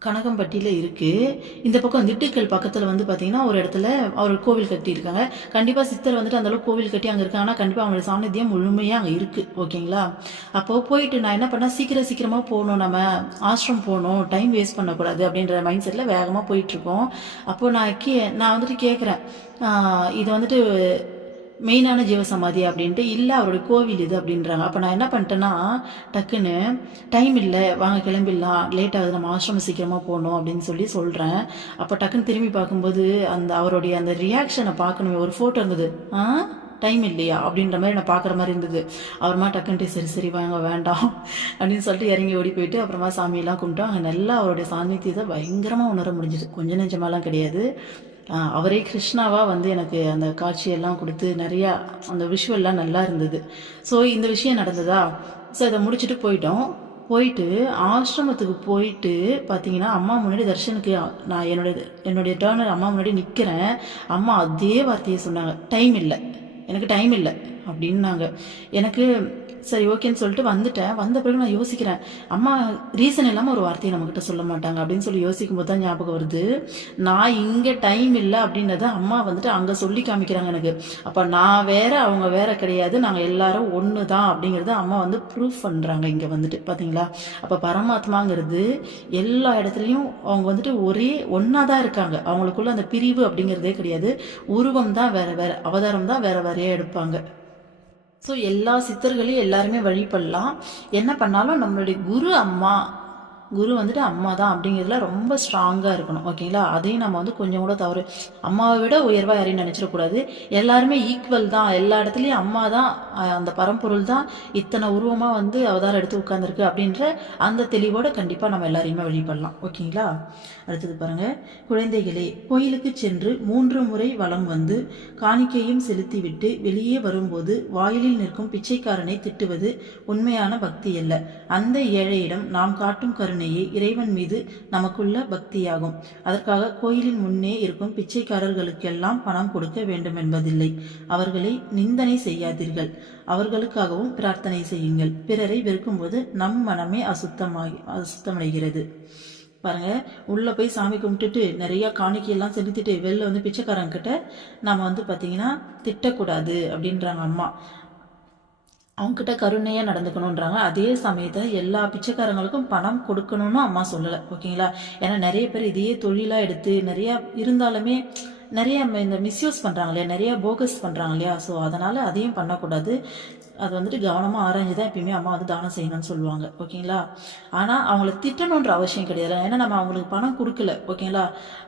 கனகம்பட்டியில் இருக்குது. இந்த பக்கம் திண்டுக்கல் பக்கத்தில் வந்து பார்த்தீங்கன்னா ஒரு இடத்துல அவர் கோவில் கட்டியிருக்காங்க. கண்டிப்பாக சித்தர் வந்துட்டு அந்தளவுக்கு கோவில் கட்டி அங்கே இருக்காங்கன்னா கண்டிப்பாக அவங்களோட சாநித்தியம் முழுமையாக அங்கே இருக்குது. ஓகேங்களா? அப்போது போயிட்டு நான் என்ன பண்ணேன், சீக்கிரமாக போகணும், நம்ம ஆசிரம் போகணும், டைம் வேஸ்ட் பண்ணக்கூடாது அப்படின்ற மைண்ட் செட்டில் வேகமாக போயிட்டுருக்கோம். அப்போது நான் வந்துட்டு கேட்குறேன், இது வந்துட்டு மெயினான ஜீவசமாதி அப்படின்ட்டு, இல்லை அவருடைய கோவில் இது அப்படின்றாங்க. அப்போ நான் என்ன பண்ணிட்டேன்னா, டக்குன்னு டைம் இல்லை வாங்க கிளம்பிடலாம், லேட் ஆகுது, நம்ம ஆசிரமம் சீக்கிரமாக போகணும் அப்படின்னு சொல்கிறேன். அப்போ டக்குன்னு திரும்பி பார்க்கும்போது அவருடைய அந்த ரியாக்ஷனை பார்க்கணுமே, ஒரு ஃபோட்டோ இருந்தது, டைம் இல்லையா அப்படின்ற மாதிரி நான் பார்க்குற மாதிரி இருந்தது. அப்புறமா டக்குன்ட்டு சரி வாங்க வேண்டாம் அப்படின்னு சொல்லிட்டு இறங்கி ஓடி போயிட்டு அப்புறமா சாமியெல்லாம் கும்பிட்டோம். அங்கே நல்லா அவருடைய சாநித்தியத்தை பயங்கரமாக உணர முடிஞ்சுது, கொஞ்சம் நெஞ்சமாலாம் கிடையாது. அவரே கிருஷ்ணாவாக வந்து எனக்கு அந்த காட்சியெல்லாம் கொடுத்து நிறையா அந்த விஷுவல்லாம் நல்லா இருந்தது. ஸோ இந்த விஷயம் நடந்ததா, ஸோ இதை முடிச்சுட்டு போயிட்டு ஆசிரமத்துக்கு போயிட்டு பார்த்தீங்கன்னா அம்மா முன்னாடி தர்ஷனுக்கு நான் என்னுடைய டேர்னர் அம்மா முன்னாடி நிற்கிறேன். அம்மா அதே வார்த்தையை சொன்னாங்க, டைம் இல்லை, எனக்கு டைம் இல்லை அப்படின்னாங்க. எனக்கு சரி ஓகேன்னு சொல்லிட்டு வந்துட்டேன். வந்த பிறகு நான் யோசிக்கிறேன், அம்மா ரீசன் இல்லாமல் ஒரு வார்த்தையை நம்மக்கிட்ட சொல்ல மாட்டாங்க அப்படின்னு சொல்லி யோசிக்கும் போது தான் ஞாபகம் வருது, நான் இங்கே டைம் இல்லை அப்படின்றத அம்மா வந்துட்டு அங்கே சொல்லி காமிக்கிறாங்க எனக்கு. அப்போ நான் வேற அவங்க வேற கிடையாது, நாங்கள் எல்லாரும் ஒன்று தான் அப்படிங்கிறத அம்மா வந்து ப்ரூஃப் பண்ணுறாங்க இங்கே வந்துட்டு. பார்த்தீங்களா? அப்போ பரமாத்மாங்கிறது எல்லா இடத்துலையும் அவங்க வந்துட்டு ஒரே ஒன்றா தான் இருக்காங்க. அவங்களுக்குள்ள அந்த பிரிவு அப்படிங்கிறதே கிடையாது. உருவம் தான் வேற வேற, அவதாரம் தான் வேற வேறையாக எடுப்பாங்க. ஸோ எல்லா சித்தர்களையும் எல்லாருமே வழிபடலாம். என்ன பண்ணாலும் நம்மளுடைய குரு வந்துட்டு அம்மா தான் அப்படிங்கிறதுல ரொம்ப ஸ்ட்ராங்காக இருக்கணும். ஓகேங்களா? அதையும் நம்ம வந்து கொஞ்சம் கூட தவறு, அம்மாவை விட உயர்வாக யாரையும் நினச்சிடக்கூடாது. எல்லாருமே ஈக்குவல் தான், எல்லா இடத்துலையும் அம்மா தான், அந்த பரம்பொருள் தான் இத்தனை உருவமாக வந்து அவதாரம் எடுத்து உட்காந்துருக்கு அப்படின்ற அந்த தெளிவோடு கண்டிப்பாக நம்ம எல்லாரையுமே வழிபடலாம். ஓகேங்களா? அடுத்தது பாருங்கள், குழந்தைகளே, கோயிலுக்கு சென்று 3 முறை வலம் வந்து காணிக்கையும் செலுத்திவிட்டு வெளியே வரும்போது வாயிலில் நிற்கும் பிச்சைக்காரனை திட்டுவது உண்மையான பக்தி அல்ல. அந்த ஏழையிடம் நாம் காட்டும் கருணையே இறைவன் மீது நமக்குள்ள பக்தியாகும். அதற்காக கோயிலின் முன்னே இருக்கும் பிச்சைக்காரர்களுக்கெல்லாம் பணம் கொடுக்க வேண்டும் என்பதில்லை. அவர்களை நிந்தனை செய்யாதீர்கள், அவர்களுக்காகவும் பிரார்த்தனை செய்யுங்கள். பிறரை வெறுக்கும்போது நம் மனமே அசுத்தமடைகிறது. பாருங்க, உள்ள போய் சாமி கும்பிட்டுட்டு நிறைய காணிக்கையெல்லாம் செலுத்திட்டு வெளில வந்து பிச்சைக்காரங்கிட்ட நம்ம வந்து பார்த்தீங்கன்னா திட்டக்கூடாது அப்படின்றாங்க அம்மா. அவங்ககிட்ட கருணையாக நடந்துக்கணுன்றாங்க. அதே சமயத்தில் எல்லா பிச்சைக்காரங்களுக்கும் பணம் கொடுக்கணும்னு அம்மா சொல்லலை. ஓகேங்களா? ஏன்னா நிறைய பேர் இதையே தொழிலாக எடுத்து நிறையா இருந்தாலுமே நிறைய இந்த மிஸ்யூஸ் பண்ணுறாங்க இல்லையா, நிறைய போகஸ் பண்ணுறாங்க இல்லையா. ஸோ அதனால் அதையும் பண்ணக்கூடாது. அது வந்துட்டு கவனமாக ஆராய்ஞ்சு தான் எப்பயுமே அம்மா வந்து தானம் செய்யணும்னு சொல்லுவாங்க. ஓகேங்களா. ஆனால் அவங்கள திட்டணுன்ற அவசியம் கிடையாது. ஏன்னா நம்ம அவங்களுக்கு பணம் கொடுக்கல. ஓகேங்களா.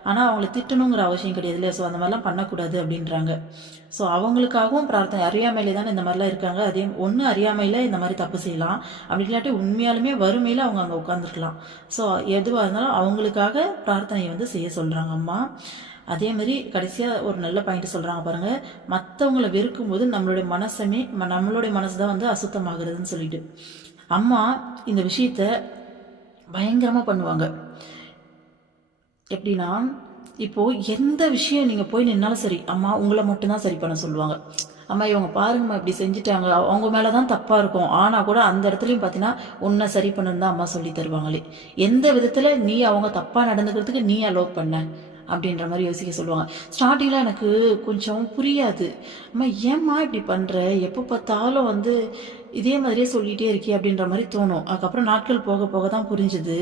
ஆனால் அவங்கள திட்டணுங்கிற அவசியம் கிடையாது இல்லையா. ஸோ அந்த மாதிரிலாம் பண்ணக்கூடாது அப்படின்றாங்க. ஸோ அவங்களுக்காகவும் பிரார்த்தனை. அறியாமையிலே தானே இந்த மாதிரிலாம் இருக்காங்க. அதே ஒன்று அறியாமையில் இந்த மாதிரி தப்பு செய்யலாம், அப்படி இல்லாட்டி உண்மையாலுமே வறுமையில் அவங்க அங்கே உட்காந்துருக்கலாம். ஸோ எதுவாக இருந்தாலும் அவங்களுக்காக பிரார்த்தனையை வந்து செய்ய சொல்கிறாங்க அம்மா. அதே மாதிரி கடைசியாக ஒரு நல்ல பாயிண்ட் சொல்கிறாங்க பாருங்கள், மற்றவங்களை வெறுக்கும் போது நம்மளுடைய மனசு தான் வந்து அசுத்தமாகிறதுன்னு சொல்லிட்டு. அம்மா இந்த விஷயத்த பயங்கரமாக பண்ணுவாங்க. எப்படின்னா, இப்போது எந்த விஷயம் நீங்கள் போய் நின்னாலும் சரி, அம்மா உங்களை மட்டும்தான் சரி பண்ண சொல்லுவாங்க. அம்மா இவங்க பாருங்கம்மா இப்படி செஞ்சுட்டாங்க, அவங்க மேலே தான் தப்பாக இருக்கும், ஆனால் கூட அந்த இடத்துலையும் பார்த்தீங்கன்னா உன்னை சரி பண்ணணும் தான் அம்மா சொல்லி தருவாங்களே. எந்த விதத்தில் நீ அவங்க தப்பாக நடந்துக்கிறதுக்கு நீ அலோவ் பண்ண அப்படின்ற மாதிரி யோசிக்க சொல்லுவாங்க. ஸ்டார்டிங்கில் எனக்கு கொஞ்சம் புரியாது. அம்மா ஏம்மா இப்படி பண்ணுற, எப்போ பார்த்தாலும் வந்து இதே மாதிரியே சொல்லிகிட்டே இருக்கே அப்படின்ற மாதிரி தோணும். அதுக்கப்புறம் நாட்கள் போக போக தான் புரிஞ்சுது,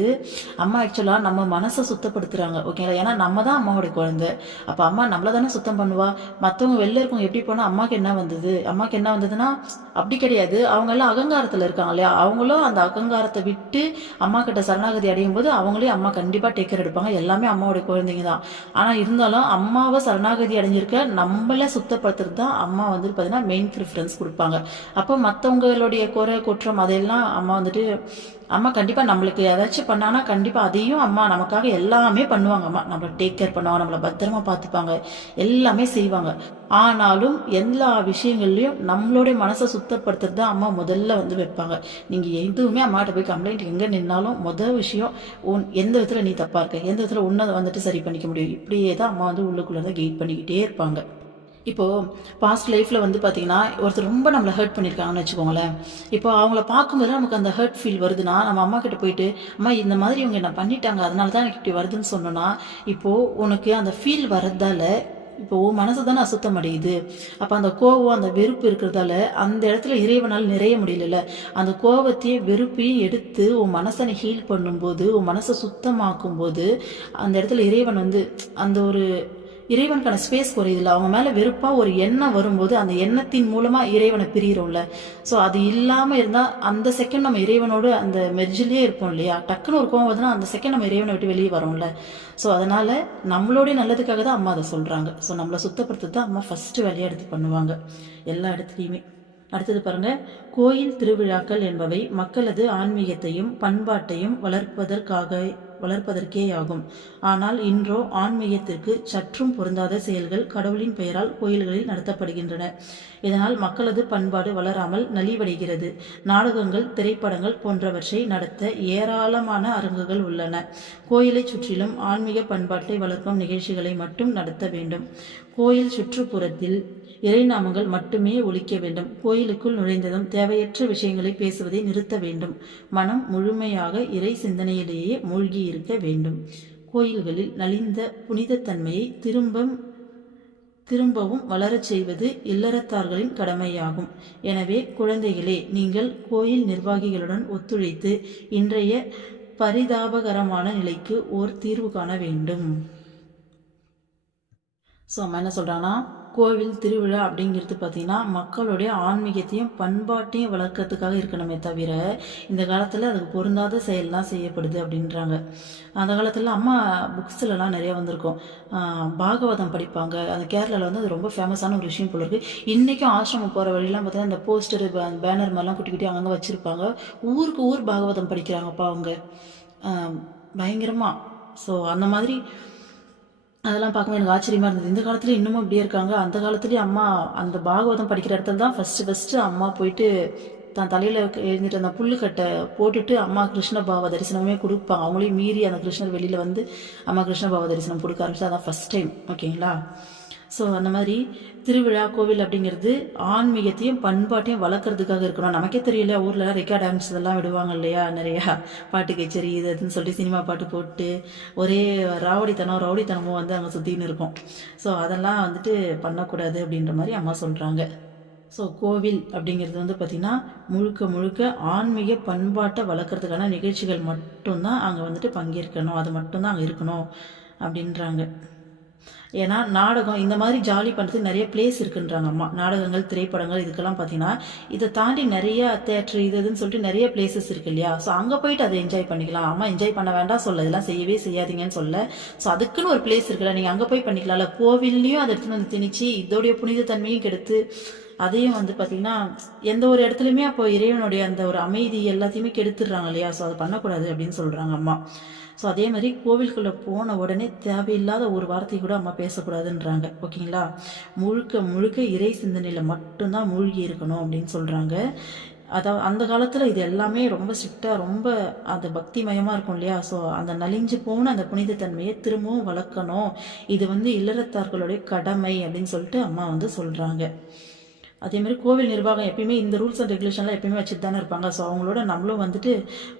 அம்மா ஆக்சுவலாக நம்ம மனசை சுத்தப்படுத்துகிறாங்க. ஓகேங்களா. ஏன்னா நம்ம தான் அம்மாவோடைய குழந்தை. அப்போ அம்மா நம்மளை தானே சுத்தம் பண்ணுவா. மற்றவங்க வெளில இருக்கவங்க எப்படி போனால் அம்மாவுக்கு என்ன வந்ததுன்னா அப்படி கிடையாது. அவங்க எல்லாம் அகங்காரத்தில் இருக்காங்க இல்லையா, அவங்களும் அந்த அகங்காரத்தை விட்டு அம்மா கிட்ட சரணாகதி அடையும் போது அவங்களே அம்மா கண்டிப்பாக டேக்கர் எடுப்பாங்க. எல்லாமே அம்மாவோடைய குழந்தைங்க தான். ஆனால் இருந்தாலும் அம்மாவை சரணாகதி அடைஞ்சிருக்க நம்மளை சுத்தப்படுத்துறது தான் அம்மா வந்துட்டு பார்த்தீங்கன்னா மெயின் ப்ரிஃபரன்ஸ் கொடுப்பாங்க. அப்போ மற்றவங்களுடைய குறை குற்றம் அதையெல்லாம் அம்மா கண்டிப்பாக நம்மளுக்கு ஏதாச்சும் பண்ணாங்கன்னா கண்டிப்பாக அதையும் அம்மா நமக்காக எல்லாமே பண்ணுவாங்க. அம்மா நம்மளை டேக் கேர் பண்ணுவாங்க, நம்மளை பத்திரமா பார்த்துப்பாங்க, எல்லாமே செய்வாங்க. ஆனாலும் எல்லா விஷயங்கள்லையும் நம்மளுடைய மனசை சுத்தப்படுத்துறது தான் அம்மா முதல்ல வந்து வைப்பாங்க. நீங்கள் எதுவுமே அம்மாட்ட போய் கம்ப்ளைண்ட் எங்கே நின்னாலும் முதல் விஷயம் எந்த விதத்தில் நீ தப்பாக இருக்க, எந்த விதத்தில் உன்னை வந்துட்டு சரி பண்ணிக்க முடியும், இப்படியே தான் அம்மா வந்து உள்ளுக்குள்ளே தான் கெயிட் பண்ணிக்கிட்டே இருப்பாங்க. இப்போது பாஸ்ட் லைஃப்பில் வந்து பார்த்தீங்கன்னா ஒருத்தர் ரொம்ப நம்மளை ஹர்ட் பண்ணியிருக்காங்கன்னு வச்சுக்கோங்களேன். இப்போ அவங்கள பார்க்கும்போது நமக்கு அந்த ஹர்ட் ஃபீல் வருதுன்னா நம்ம அம்மா கிட்ட போயிட்டு அம்மா இந்த மாதிரி இவங்க என்ன பண்ணிட்டாங்க அதனால தான் எனக்கு இப்படி வருதுன்னு சொன்னோன்னா, இப்போது உனக்கு அந்த ஃபீல் வர்றதால இப்போது மனசு தானே அசுத்தம் அடையுது. அப்போ அந்த கோபம் அந்த வெறுப்பு இருக்கிறதால அந்த இடத்துல இறைவனால் நிறைய முடியல. அந்த கோபத்தையும் வெறுப்பையும் எடுத்து உன் மனசனை ஹீல் பண்ணும்போது, உன் மனசை சுத்தமாக்கும் போது அந்த இடத்துல இறைவன் வந்து அந்த ஒரு இறைவனுக்கான ஸ்பேஸ் குறையுதில்ல. அவங்க மேலே வெறுப்பாக ஒரு எண்ணம் வரும்போது அந்த எண்ணத்தின் மூலமாக இறைவனை பிரிகிறோம்ல. ஸோ அது இல்லாமல் இருந்தால் அந்த செகண்ட் நம்ம இறைவனோடு அந்த மெர்ஜிலே இருப்போம் இல்லையா. டக்குன்னு ஒரு கோவம் வருதுன்னா அந்த செகண்ட் நம்ம இறைவனை விட்டு வெளியே வரோம்ல. ஸோ அதனால் நம்மளுடைய நல்லதுக்காக தான் அம்மா அதை சொல்கிறாங்க. ஸோ நம்மளை சுத்தப்படுத்த தான் அம்மா ஃபஸ்ட்டு வேலையாக எடுத்து பண்ணுவாங்க எல்லா இடத்துலையுமே. அடுத்தது பாருங்க, கோயில் திருவிழாக்கள் என்பவை மக்களது ஆன்மீகத்தையும் பண்பாட்டையும் வளர்ப்பதற்கேயாகும். ஆனால் இன்றோ ஆன்மீகத்திற்கு சற்றும் பொருந்தாத செயல்கள் கடவுளின் பெயரால் கோயில்களில் நடத்தப்படுகின்றன. இதனால் மக்களது பண்பாடு வளராமல் நலிவடைகிறது. நாடகங்கள், திரைப்படங்கள் போன்றவற்றை நடத்த ஏராளமான அரங்குகள் உள்ளன. கோயிலை சுற்றிலும் ஆன்மீக பண்பாட்டை வளர்க்கும் நிகழ்ச்சிகளை மட்டும் நடத்த வேண்டும். கோயில் சுற்றுப்புறத்தில் இறைநாமங்கள் மட்டுமே ஒலிக்க வேண்டும். கோயிலுக்குள் நுழைந்ததும் தேவையற்ற விஷயங்களை பேசுவதை நிறுத்த வேண்டும். மனம் முழுமையாக இறை சிந்தனையிலேயே மூழ்கி இருக்க வேண்டும். கோயில்களில் நலிந்த புனிதத்தன்மையை திரும்பவும் வளரச் செய்வது இல்லறத்தார்களின் கடமையாகும். எனவே குழந்தைகளே, நீங்கள் கோயில் நிர்வாகிகளுடன் ஒத்துழைத்து இன்றைய பரிதாபகரமான நிலைக்கு ஓர் தீர்வு காண வேண்டும். ஸோ அம்மா என்ன சொல்கிறாங்கன்னா, கோவில் திருவிழா அப்படிங்கிறது பார்த்திங்கன்னா மக்களுடைய ஆன்மீகத்தையும் பண்பாட்டையும் வளர்க்கறதுக்காக இருக்கணுமே தவிர இந்த காலத்தில் அதுக்கு பொருந்தாத செயல்லாம் செய்யப்படுது அப்படின்றாங்க. அந்த காலத்தில் அம்மா புக்ஸ்லலாம் நிறைய வந்திருக்கும். பாகவதம் படிப்பாங்க. அந்த கேரளாவில் வந்து அது ரொம்ப ஃபேமஸான ஒரு விஷயம் போல இருக்குது. இன்றைக்கும் ஆசிரமம் போகிற வழியெலாம் பார்த்தீங்கன்னா இந்த போஸ்டர் பேனர் மாதிரிலாம் குட்டி அங்கங்கே வச்சுருப்பாங்க. ஊருக்கு ஊர் பாகவதம் படிக்கிறாங்கப்பா அவங்க பயங்கரமாக. ஸோ அந்த மாதிரி அதெல்லாம் பார்க்கும்போது எனக்கு ஆச்சரியமாக இருந்தது. இந்த காலத்துல இன்னமும் இப்படியே இருக்காங்க. அந்த காலத்துலேயும் அம்மா அந்த பாகவதம் படிக்கிற இடத்துல தான் ஃபஸ்ட்டு அம்மா போயிட்டு தான் தலையில் எழுந்துட்டு அந்த புல்லுக்கட்டை போட்டுட்டு அம்மா கிருஷ்ண பாவ தரிசனமே கொடுப்பாங்க. அவங்களையும் மீறி அந்த கிருஷ்ணர் வெளியில் வந்து அம்மா கிருஷ்ண பாவ தரிசனம் கொடுக்க ஆரம்பிச்சு அதான் ஃபஸ்ட் டைம். ஓகேங்களா. ஸோ அந்த மாதிரி திருவிழா கோவில் அப்படிங்கிறது ஆன்மீகத்தையும் பண்பாட்டையும் வளர்க்குறதுக்காக இருக்கணும். நமக்கே தெரியல, ஊரில் ரெக்கார்ட் டான்ஸ் இதெல்லாம் விடுவாங்க இல்லையா, நிறையா பாட்டு கச்சேரி இதுன்னு சொல்லிட்டு சினிமா பாட்டு போட்டு ஒரே ரவுடித்தனமும் வந்து அங்கே சுற்றின்னு இருக்கும். ஸோ அதெல்லாம் வந்துட்டு பண்ணக்கூடாது அப்படின்ற மாதிரி அம்மா சொல்கிறாங்க. ஸோ கோவில் அப்படிங்கிறது வந்து பார்த்திங்கன்னா முழுக்க ஆன்மீக பண்பாட்டை வளர்க்குறதுக்கான நிகழ்ச்சிகள் மட்டும்தான் அங்கே வந்துட்டு பங்கேற்கணும், அது மட்டும்தான் அங்கே இருக்கணும் அப்படின்றாங்க. ஏன்னா நாடகம் இந்த மாதிரி ஜாலி பண்ணுறதுக்கு நிறைய பிளேஸ் இருக்குன்றாங்க அம்மா. நாடகங்கள், திரைப்படங்கள் இதுக்கெல்லாம் பார்த்தீங்கன்னா இதை தாண்டி நிறைய தேட்டர் இதுன்னு சொல்லிட்டு நிறைய பிளேசஸ் இருக்கு இல்லையா? ஸோ அங்கே போயிட்டு அதை என்ஜாய் பண்ணிக்கலாம். அம்மா என்ஜாய் பண்ண வேண்டாம் சொல்ல, இதெல்லாம் செய்யவே செய்யாதீங்கன்னு சொல்ல. ஸோ அதுக்குன்னு ஒரு பிளேஸ் இருக்குல்ல, நீங்கள் அங்கே போய் பண்ணிக்கலாம்ல. கோவில்லையும் அதை எடுத்துன்னு வந்து திணிச்சு இதோடைய புனித தன்மையும் கெடுத்து அதையும் வந்து பார்த்தீங்கன்னா எந்த ஒரு இடத்துலையுமே அப்போ இறைவனுடைய அந்த ஒரு அமைதி எல்லாத்தையுமே கெடுத்துடுறாங்க இல்லையா? ஸோ அது பண்ணக்கூடாது அப்படின்னு சொல்கிறாங்க அம்மா. ஸோ அதே மாதிரி கோவிலுக்குள்ளே போன உடனே தேவையில்லாத ஒரு வார்த்தை கூட அம்மா பேசக்கூடாதுன்றாங்க. ஓகேங்களா? முழுக்க முழுக்க இறை சிந்தனையில் மட்டும்தான் மூழ்கி இருக்கணும் அப்படின்னு சொல்கிறாங்க. அதாவது அந்த காலத்தில் இது எல்லாமே ரொம்ப ஸ்ட்ரிக்டாக ரொம்ப அந்த பக்திமயமாக இருக்கும் இல்லையா? ஸோ அந்த நலிஞ்சு போன அந்த புனிதத்தன்மையை திரும்பவும் வளர்க்கணும். இது வந்து இல்லறத்தார்களுடைய கடமை அப்படின்னு சொல்லிட்டு அம்மா வந்து சொல்கிறாங்க. அதே மாதிரி கோவில் நிர்வாகம் எப்பயுமே இந்த ரூல்ஸ் அண்ட் ரெகுலேஷன்லாம் எப்பயுமே வச்சுட்டு தானே இருப்பாங்க. ஸோ அவங்களோட நம்மளும் வந்துட்டு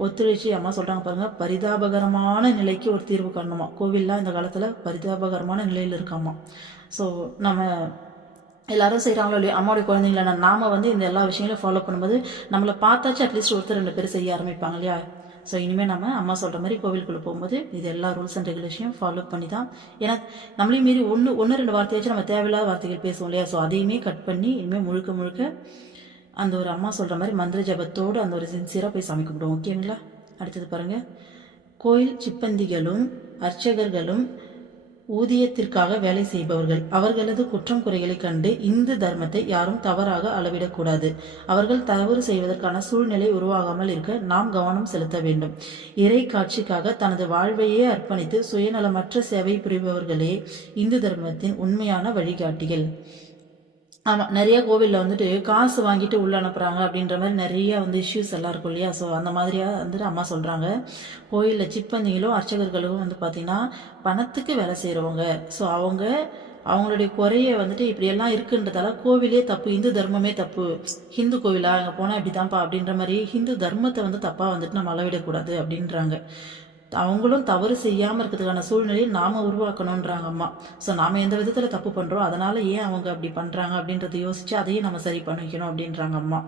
ஒத்துழைச்சி அம்மா சொல்கிறாங்க பாருங்கள், பரிதாபகரமான நிலைக்கு ஒரு தீர்வு காணணுமா. கோவில்லாம் இந்த காலத்தில் பரிதாபகரமான நிலையில் இருக்காமா. ஸோ நம்ம எல்லாரும் செய்கிறாங்களோ இல்லையா, அம்மாவுடைய குழந்தைங்கள நாம வந்து இந்த எல்லா விஷயங்களையும் ஃபாலோ பண்ணும்போது நம்மளை பார்த்தாச்சும் அட்லீஸ்ட் ஒருத்தர் 2 பேர் செய்ய ஆரம்பிப்பாங்க இல்லையா? ஸோ இனிமேல் நம்ம அம்மா சொல்கிற மாதிரி கோவிலுக்குள்ளே போகும்போது இது எல்லா ரூல்ஸ் அண்ட் ரெகுலேஷனையும் ஃபாலோ பண்ணி தான். ஏன்னா நம்மளையும் மீறி ஒன்று 2 வார்த்தையாச்சும் நம்ம தேவையில்லாத வார்த்தைகள் பேசுவோம் இல்லையா? ஸோ அதையுமே கட் பண்ணி இனிமேல் முழுக்க முழுக்க அந்த ஒரு அம்மா சொல்கிற மாதிரி மந்திர ஜபத்தோடு அந்த ஒரு சின்சியராக போய் சாமி கும்பிடுவோம். ஓகேங்களா? அடுத்தது பாருங்கள், கோயில் சிப்பந்திகளும் அர்ச்சகர்களும் ஊதியத்திற்காக வேலை செய்பவர்கள். அவர்களது குற்றம் குறைகளை கண்டு இந்து தர்மத்தை யாரும் தவறாக அளவிடக்கூடாது. அவர்கள் தவறு செய்வதற்கான சூழ்நிலை உருவாகாமல் இருக்க நாம் கவனம் செலுத்த வேண்டும். இறை காட்சிக்காக தனது வாழ்வையே அர்ப்பணித்து சுயநலமற்ற சேவை புரிபவர்களே இந்து தர்மத்தின் உண்மையான வழிகாட்டிகள். ஆமாம், நிறைய கோவிலில் வந்துட்டு காசு வாங்கிட்டு உள்ள அனுப்புகிறாங்க அப்படின்ற மாதிரி நிறைய வந்து இஷ்யூஸ் எல்லாம் இருக்கும் இல்லையா? ஸோ அந்த மாதிரியாக வந்துட்டு அம்மா சொல்கிறாங்க, கோயிலில் சிப்பந்திகளும் அர்ச்சகர்களும் வந்து பார்த்திங்கன்னா பணத்துக்கு வேலை செய்கிறவங்க. ஸோ அவங்களுடைய குறைய வந்துட்டு இப்படியெல்லாம் இருக்குன்றதால கோவிலே தப்பு, இந்து தர்மமே தப்பு, ஹிந்து கோவிலா அங்கே போனால் இப்படி தான்ப்பா அப்படின்ற மாதிரி ஹிந்து தர்மத்தை வந்து தப்பாக வந்துட்டு நம்ம அளவிடக்கூடாது அப்படின்றாங்க. அவங்களும் தவறு செய்யாமல் இருக்கிறதுக்கான சூழ்நிலையை நாம் உருவாக்கணுன்றாங்க அம்மா. ஸோ நாம் எந்த விதத்தில் தப்பு பண்ணுறோம், அதனால் ஏன் அவங்க அப்படி பண்ணுறாங்க அப்படின்றத யோசித்து அதையும் நம்ம சரி பண்ணிக்கணும் அப்படின்றாங்க அம்மா.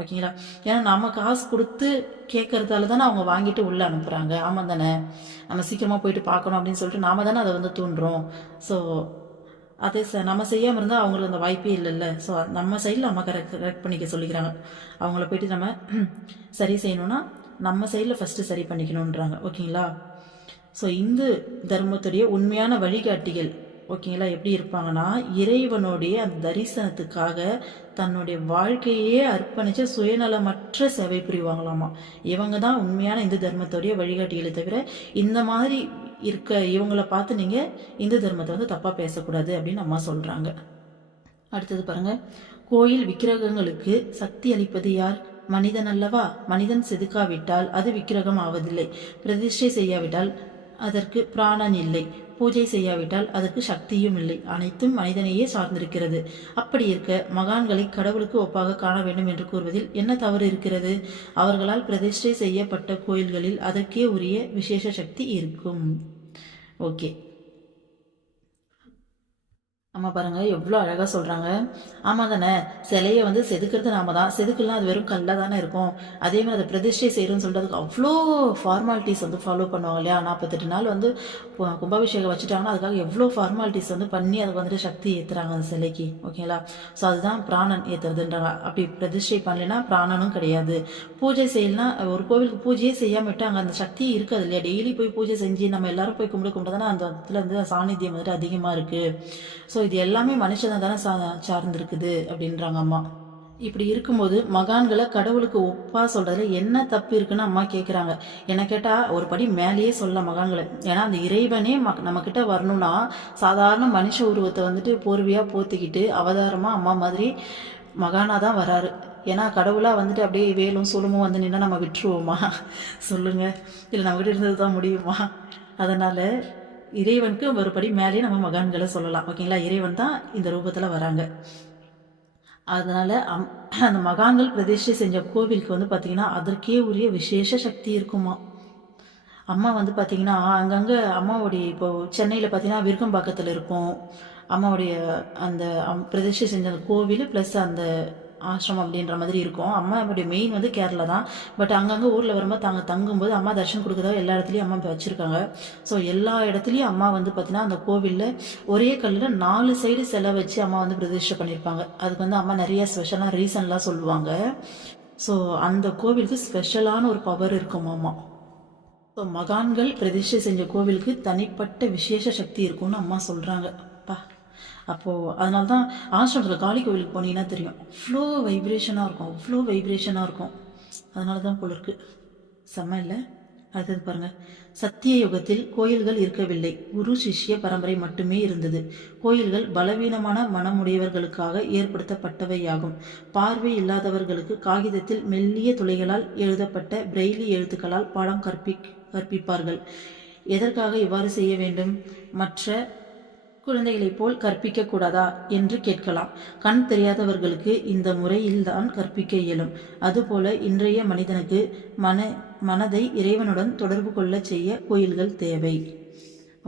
ஓகேங்களா? ஏன்னா நம்ம காசு கொடுத்து கேட்கறதால தானே அவங்க வாங்கிட்டு உள்ளே அனுப்புகிறாங்க. ஆமாம் தானே? நம்ம சீக்கிரமாக போயிட்டு பார்க்கணும் அப்படின்னு சொல்லிட்டு நாம தானே அதை வந்து தூண்டுறோம். ஸோ அதே நம்ம செய்யாமல் இருந்தால் அவங்களுக்கு அந்த வாய்ப்பே இல்லைல்ல. ஸோ நம்ம சைடில் அம்மா கரெக்ட் பண்ணிக்க சொல்லிக்கிறாங்க. அவங்கள போயிட்டு நம்ம சரி செய்யணும்னா நம்ம சைடில் ஃபஸ்ட்டு சரி பண்ணிக்கணுன்றாங்க. ஓகேங்களா? ஸோ இந்து தர்மத்துடைய உண்மையான வழிகாட்டிகள் ஓகேங்களா எப்படி இருப்பாங்கன்னா, இறைவனுடைய அந்த தரிசனத்துக்காக தன்னுடைய வாழ்க்கையே அர்ப்பணித்து சுயநலமற்ற சேவை புரிவாங்களாமா. இவங்க தான் உண்மையான இந்து தர்மத்துடைய வழிகாட்டிகளை தவிர இந்த மாதிரி இருக்க இவங்களை பார்த்து நீங்கள் இந்து தர்மத்தை வந்து தப்பாக பேசக்கூடாது அப்படின்னு அம்மா சொல்கிறாங்க. அடுத்தது பாருங்கள், கோயில் விக்கிரகங்களுக்கு சக்தி அளிப்பது யார்? மனிதன் அல்லவா? மனிதன் செதுக்காவிட்டால் அது விக்கிரகம் ஆவதில்லை. பிரதிஷ்டை செய்யாவிட்டால் அதற்கு பிராணன் இல்லை. பூஜை செய்யாவிட்டால் அதற்கு சக்தியும் இல்லை. அனைத்தும் மனிதனையே சார்ந்திருக்கிறது. அப்படி இருக்க மகான்களை கடவுளுக்கு ஒப்பாக காண வேண்டும் என்று கூறுவதில் என்ன தவறு இருக்கிறது? அவர்களால் பிரதிஷ்டை செய்யப்பட்ட கோயில்களில் அதற்கே உரிய விசேஷ சக்தி இருக்கும். ஓகே, அம்மா பாருங்க எவ்வளோ அழகாக சொல்கிறாங்க. ஆமாம் தானே, சிலையை வந்து செதுக்கிறது நாம தான், செதுக்கலாம் அது வெறும் கல்லாக தானே இருக்கும். அதே மாதிரி அதை பிரதிஷ்டை செய்கிறோன்னு சொல்கிறதுக்கு அவ்வளோ ஃபார்மாலிட்டிஸ் வந்து ஃபாலோ பண்ணுவாங்க இல்லையா? 48 நாள் வந்து கும்பாபிஷேகம் வச்சுட்டாங்கன்னா அதுக்காக எவ்வளோ ஃபார்மாலிட்டிஸ் வந்து பண்ணி அதுக்கு வந்துட்டு சக்தி ஏற்றுறாங்க அந்த சிலைக்கு. ஓகேங்களா? ஸோ அதுதான் பிராணன் ஏற்றுறதுன்றாங்க. அப்படி பிரதிஷ்டை பண்ணலைன்னா பிராணனும் கிடையாது. பூஜை செய்யலாம், ஒரு கோவிலுக்கு பூஜையே செய்யாமல் விட்டு அங்கே அந்த சக்தி இருக்காது இல்லையா? டெய்லி போய் பூஜை செஞ்சு நம்ம எல்லாரும் போய் கும்பிட்டு தானே அந்த இடத்துல வந்து சாநித்தியம் வந்துட்டு அதிகமாக இருக்குது. ஸோ இது எல்லாமே மனுஷனை தானே சார்ந்திருக்குது அப்படின்றாங்க அம்மா. இப்படி இருக்கும்போது மகான்களை கடவுளுக்கு ஒப்பா சொல்றதுல என்ன தப்பு இருக்குன்னு அம்மா கேட்குறாங்க. என்ன கேட்டால் ஒரு படி மேலேயே சொல்ல மகான்களை. ஏன்னா அந்த இறைவனே நம்மக்கிட்ட வரணும்னா சாதாரண மனுஷ உருவத்தை வந்துட்டு போர்வையாக போத்திக்கிட்டு அவதாரமாக அம்மா மாதிரி மகானாக தான் வராரு. ஏன்னா கடவுளாக வந்துட்டு அப்படியே வேலும் சுழுமும் வந்து நின்னா நம்ம விட்டுருவோமா சொல்லுங்கள்? இல்லை நம்மகிட்ட இருந்தது தான் முடியுமா? அதனால் இறைவனுக்கு ஒரு படி மேலே நம்ம மகான்களை சொல்லலாம். ஓகேங்களா? இறைவன் தான் இந்த ரூபத்தில் வராங்க. அதனால் அந்த மகான்கள் பிரதிஷ்டை செஞ்ச கோவிலுக்கு வந்து பார்த்திங்கன்னா அதற்கே உரிய விசேஷ சக்தி இருக்குமா. அம்மா வந்து பார்த்திங்கன்னா அங்கங்கே அம்மாவுடைய இப்போது சென்னையில் பார்த்திங்கன்னா விருகம்பாக்கத்தில் இருக்கும் அம்மாவுடைய அந்த பிரதிஷ்டை செஞ்ச கோவில் ப்ளஸ் அந்த ஆசிரமம் அப்படின்ற மாதிரி இருக்கும். அம்மாவுடைய மெயின் வந்து கேரளா தான். பட் அங்கங்கே ஊரில் வரும்போது தங்கும்போது அம்மா தர்ஷன் கொடுக்குறதா எல்லா இடத்துலையும் அம்மா வச்சுருக்காங்க. ஸோ எல்லா இடத்துலையும் அம்மா வந்து பார்த்தீங்கன்னா அந்த கோவிலில் ஒரே கல்லில் 4 சைடு சிலை வச்சு அம்மா வந்து பிரதிஷ்டை பண்ணியிருப்பாங்க. அதுக்கு வந்து அம்மா நிறைய ஸ்பெஷலாக ரீசன்லாம் சொல்லுவாங்க. ஸோ அந்த கோவிலுக்கு ஸ்பெஷலான ஒரு பவர் இருக்குமாம்மா. ஸோ மகான்கள் பிரதிஷ்டை செஞ்ச கோவிலுக்கு தனிப்பட்ட விசேஷ சக்தி இருக்கும்னு அம்மா சொல்கிறாங்க. அப்போது அதனால தான் ஆசிரமத்தில் காளி கோவிலுக்கு போனீங்கன்னா தெரியும், அவ்வளோ வைப்ரேஷனாக இருக்கும். அதனால தான் போல இருக்கு. செம்ம இல்லை? அடுத்தது பாருங்கள். சத்திய யுகத்தில் கோயில்கள் இருக்கவில்லை, குரு சிஷ்ய பரம்பரை மட்டுமே இருந்தது. கோயில்கள் பலவீனமான மனமுடையவர்களுக்காக ஏற்படுத்தப்பட்டவையாகும். பார்வை இல்லாதவர்களுக்கு காகிதத்தில் மெல்லிய துளைகளால் எழுதப்பட்ட பிரெய்லி எழுத்துக்களால் பாடம் கற்பிப்பார்கள். எதற்காக இவ்வாறு செய்ய வேண்டும்? மற்ற குழந்தைகளைப் போல் கற்பிக்க கூடாதா என்று கேட்கலாம். கண் தெரியாதவர்களுக்கு இந்த முறையில்தான் கற்பிக்க இயலும். அதுபோல இன்றைய மனிதனுக்கு மனதை இறைவனுடன் தொடர்பு கொள்ள செய்ய கோயில்கள் தேவை.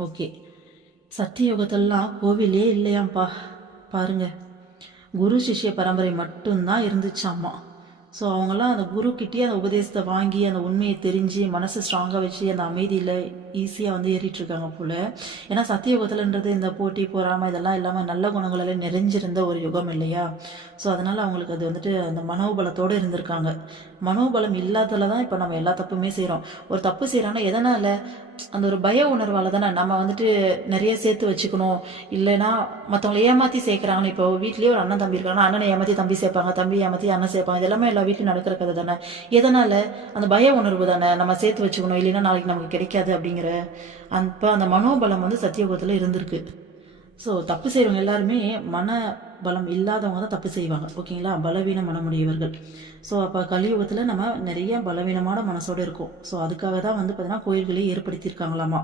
ஓகே, சத்தியயுகத்திலாம் கோவிலே இல்லையாம்ப்பா. பாருங்க, குரு சிஷ்ய பரம்பரை மட்டும்தான் இருந்துச்சாம்மா. ஸோ அவங்களாம் அந்த குருக்கிட்டே அந்த உபதேசத்தை வாங்கி அந்த உண்மையை தெரிஞ்சு மனசை ஸ்ட்ராங்காக வச்சு அந்த அமைதியில் ஈஸியாக வந்து ஏறிட்டுருக்காங்க போல். ஏன்னா சத்தியயுகத்தில்ன்றது இந்த போட்டி பொறாமை இதெல்லாம் இல்லாமல் நல்ல குணங்களெல்லாம் நிறைஞ்சிருந்த ஒரு யுகம் இல்லையா. ஸோ அதனால் அவங்களுக்கு அது வந்துட்டு அந்த மனோபலத்தோடு இருந்திருக்காங்க. மனோபலம் இல்லாததில் தான் இப்போ நம்ம எல்லா தப்புமே செய்கிறோம். ஒரு தப்பு செய்கிறாங்கன்னா எதனால்? அந்த ஒரு பய உணர்வால் தானே. நம்ம வந்துட்டு நிறைய சேர்த்து வச்சுக்கணும், இல்லைன்னா மற்றவங்களை ஏமாற்றி சேர்க்குறாங்கன்னு. இப்போ வீட்லேயே ஒரு அண்ணன் தம்பி இருக்காங்கன்னா அண்ணனை ஏமாற்றி தம்பி சேர்ப்பாங்க, தம்பி ஏமாற்றி அண்ணன் சேர்ப்பாங்க. இதெல்லாமே எல்லா வீட்லையும் நடக்கிற கதை தானே. எதனால்? அந்த பய உணர்வு தானே. நம்ம சேர்த்து வச்சுக்கணும், இல்லைன்னா நாளைக்கு நமக்கு கிடைக்காது அப்படிங்கிற அந்த மனோபலம் வந்து சத்தியகுகத்தில் இருந்திருக்கு. ஸோ தப்பு செய்கிறவங்க எல்லாருமே மன பலம் இல்லாதவங்க தான் தப்பு செய்வாங்க. ஓகேங்களா? பலவீன மனமுடையவர்கள். ஸோ அப்போ கலியுகத்தில் நம்ம நிறைய பலவீனமான மனசோடு இருக்கோம். ஸோ அதுக்காக தான் வந்து பார்த்தீங்கன்னா கோயில்களே ஏற்படுத்தியிருக்காங்களாமா.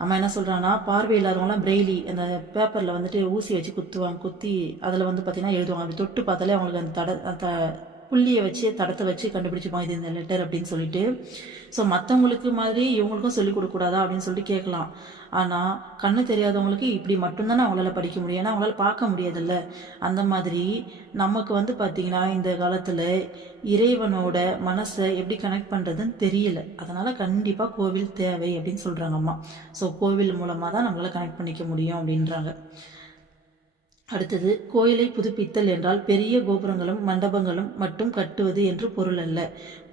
அம்மா என்ன சொல்கிறாங்கன்னா, பார்வை இல்லாதவங்களாம் பிரெய்லி அந்த பேப்பரில் வந்துட்டு ஊசி வச்சு குத்தி அதில் வந்து பார்த்தீங்கன்னா எழுதுவாங்க. அப்படி தொட்டு பார்த்தாலே அவங்களுக்கு அந்த புள்ளியை வச்சு தடத்தை வச்சு கண்டுபிடிச்சிப்பாங்க இது இந்த லெட்டர் அப்படின்னு சொல்லிட்டு. ஸோ மற்றவங்களுக்கு மாதிரி இவங்களுக்கும் சொல்லிக் கொடுக்கக்கூடாதா அப்படின்னு சொல்லிட்டு கேட்கலாம். ஆனால் கண்ணு தெரியாதவங்களுக்கு இப்படி மட்டும்தானே அவங்களால படிக்க முடியும், ஏன்னா அவங்களால பார்க்க முடியாதுல்ல. அந்த மாதிரி நமக்கு வந்து பார்த்திங்கன்னா இந்த காலத்தில் இறைவனோட மனசை எப்படி கனெக்ட் பண்ணுறதுன்னு தெரியல. அதனால் கண்டிப்பாக கோவில் தேவை அப்படின்னு சொல்கிறாங்க அம்மா. ஸோ கோவில் மூலமாக தான் நம்மளால் கனெக்ட் பண்ணிக்க முடியும் அப்படின்றாங்க. அடுத்தது, கோயிலை புதுப்பித்தல் என்றால் பெரிய கோபுரங்களும் மண்டபங்களும் மட்டும் கட்டுவது என்று பொருள் அல்ல.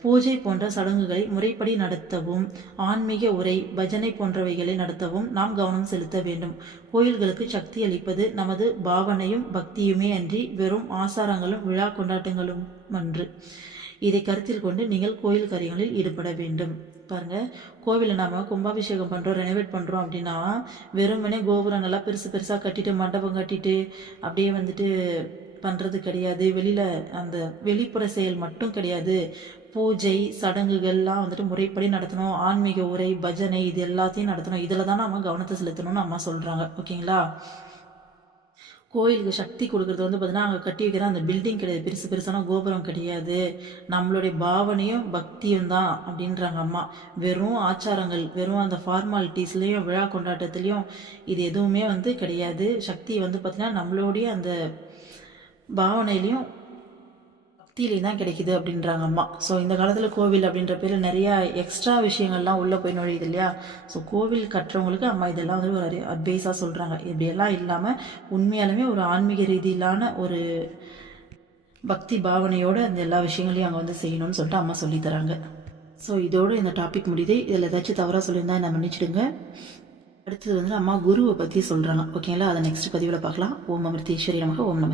பூஜை போன்ற சடங்குகளை முறைப்படி நடத்தவும், ஆன்மீக உரை, பஜனை போன்றவைகளை நடத்தவும் நாம் கவனம் செலுத்த வேண்டும். கோயில்களுக்கு சக்தி அளிப்பது நமது பாவனையும் பக்தியுமே அன்றி வெறும் ஆசாரங்களும் விழா கொண்டாட்டங்களும் அன்று. இதை கருத்தில் கொண்டு நீங்கள் கோயில் காரியங்களில் ஈடுபட வேண்டும். பாருங்க, கோவிலில் நாம கும்பாபிஷேகம் பண்ணுறோம், ரெனோவேட் பண்ணுறோம் அப்படின்னா வெறுமனே கோபுரம் நல்லா பெருசாக கட்டிட்டு மண்டபம் கட்டிட்டு அப்படியே வந்துட்டு பண்ணுறது கிடையாது. வெளியில் அந்த வெளிப்புற செயல் மட்டும் கிடையாது. பூஜை சடங்குகள்லாம் வந்துட்டு முறைப்படி நடத்தணும். ஆன்மீக உரை, பஜனை இது எல்லாத்தையும் நடத்தணும். இதில் தான் நம்ம கவனத்தை செலுத்தணும்னு அம்மா சொல்கிறாங்க. ஓகேங்களா? கோயிலுக்கு சக்தி கொடுக்குறது வந்து பார்த்தீங்கன்னா அங்கே கட்டி வைக்கிற அந்த பில்டிங் கிடையாது, பெருசான கோபுரம் கிடையாது, நம்மளுடைய பாவனையும் பக்தியும் தான் அப்படின்றாங்க அம்மா. வெறும் ஆச்சாரங்கள், வெறும் அந்த ஃபார்மாலிட்டிஸ்லேயும் விழா கொண்டாட்டத்துலேயும் இது எதுவுமே வந்து கிடையாது. சக்தி வந்து பார்த்திங்கன்னா நம்மளுடைய அந்த பாவனையிலையும் பக்தியிலையும் தான் கிடைக்குது அப்படின்றாங்க அம்மா. ஸோ இந்த காலத்தில் கோவில் அப்படின்ற பேரில் நிறையா எக்ஸ்ட்ரா விஷயங்கள்லாம் உள்ளே போய் நுழையுது இல்லையா. ஸோ கோவில் கட்டுறவங்களுக்கு அம்மா இதெல்லாம் வந்து ஒரு அட்வைஸாக சொல்கிறாங்க. இப்படியெல்லாம் இல்லாமல் உண்மையாலுமே ஒரு ஆன்மீக ரீதியிலான ஒரு பக்தி பாவனையோடு அந்த எல்லா விஷயங்களையும் அங்கே வந்து செய்யணும்னு சொல்லிட்டு அம்மா சொல்லித்தராங்க. ஸோ இதோடு இந்த டாபிக் முடியுது. இதில் ஏதாச்சும் தவறாக சொல்லியிருந்தா என்ன மன்னிச்சிடுங்க. அடுத்தது வந்து அம்மா குருவை பற்றி சொல்கிறாங்க. ஓகேங்களா? அதை நெக்ஸ்ட் பதிவில் பார்க்கலாம். ஓம் அமிர்தேஸ்வரி நமக. ஓம் நம.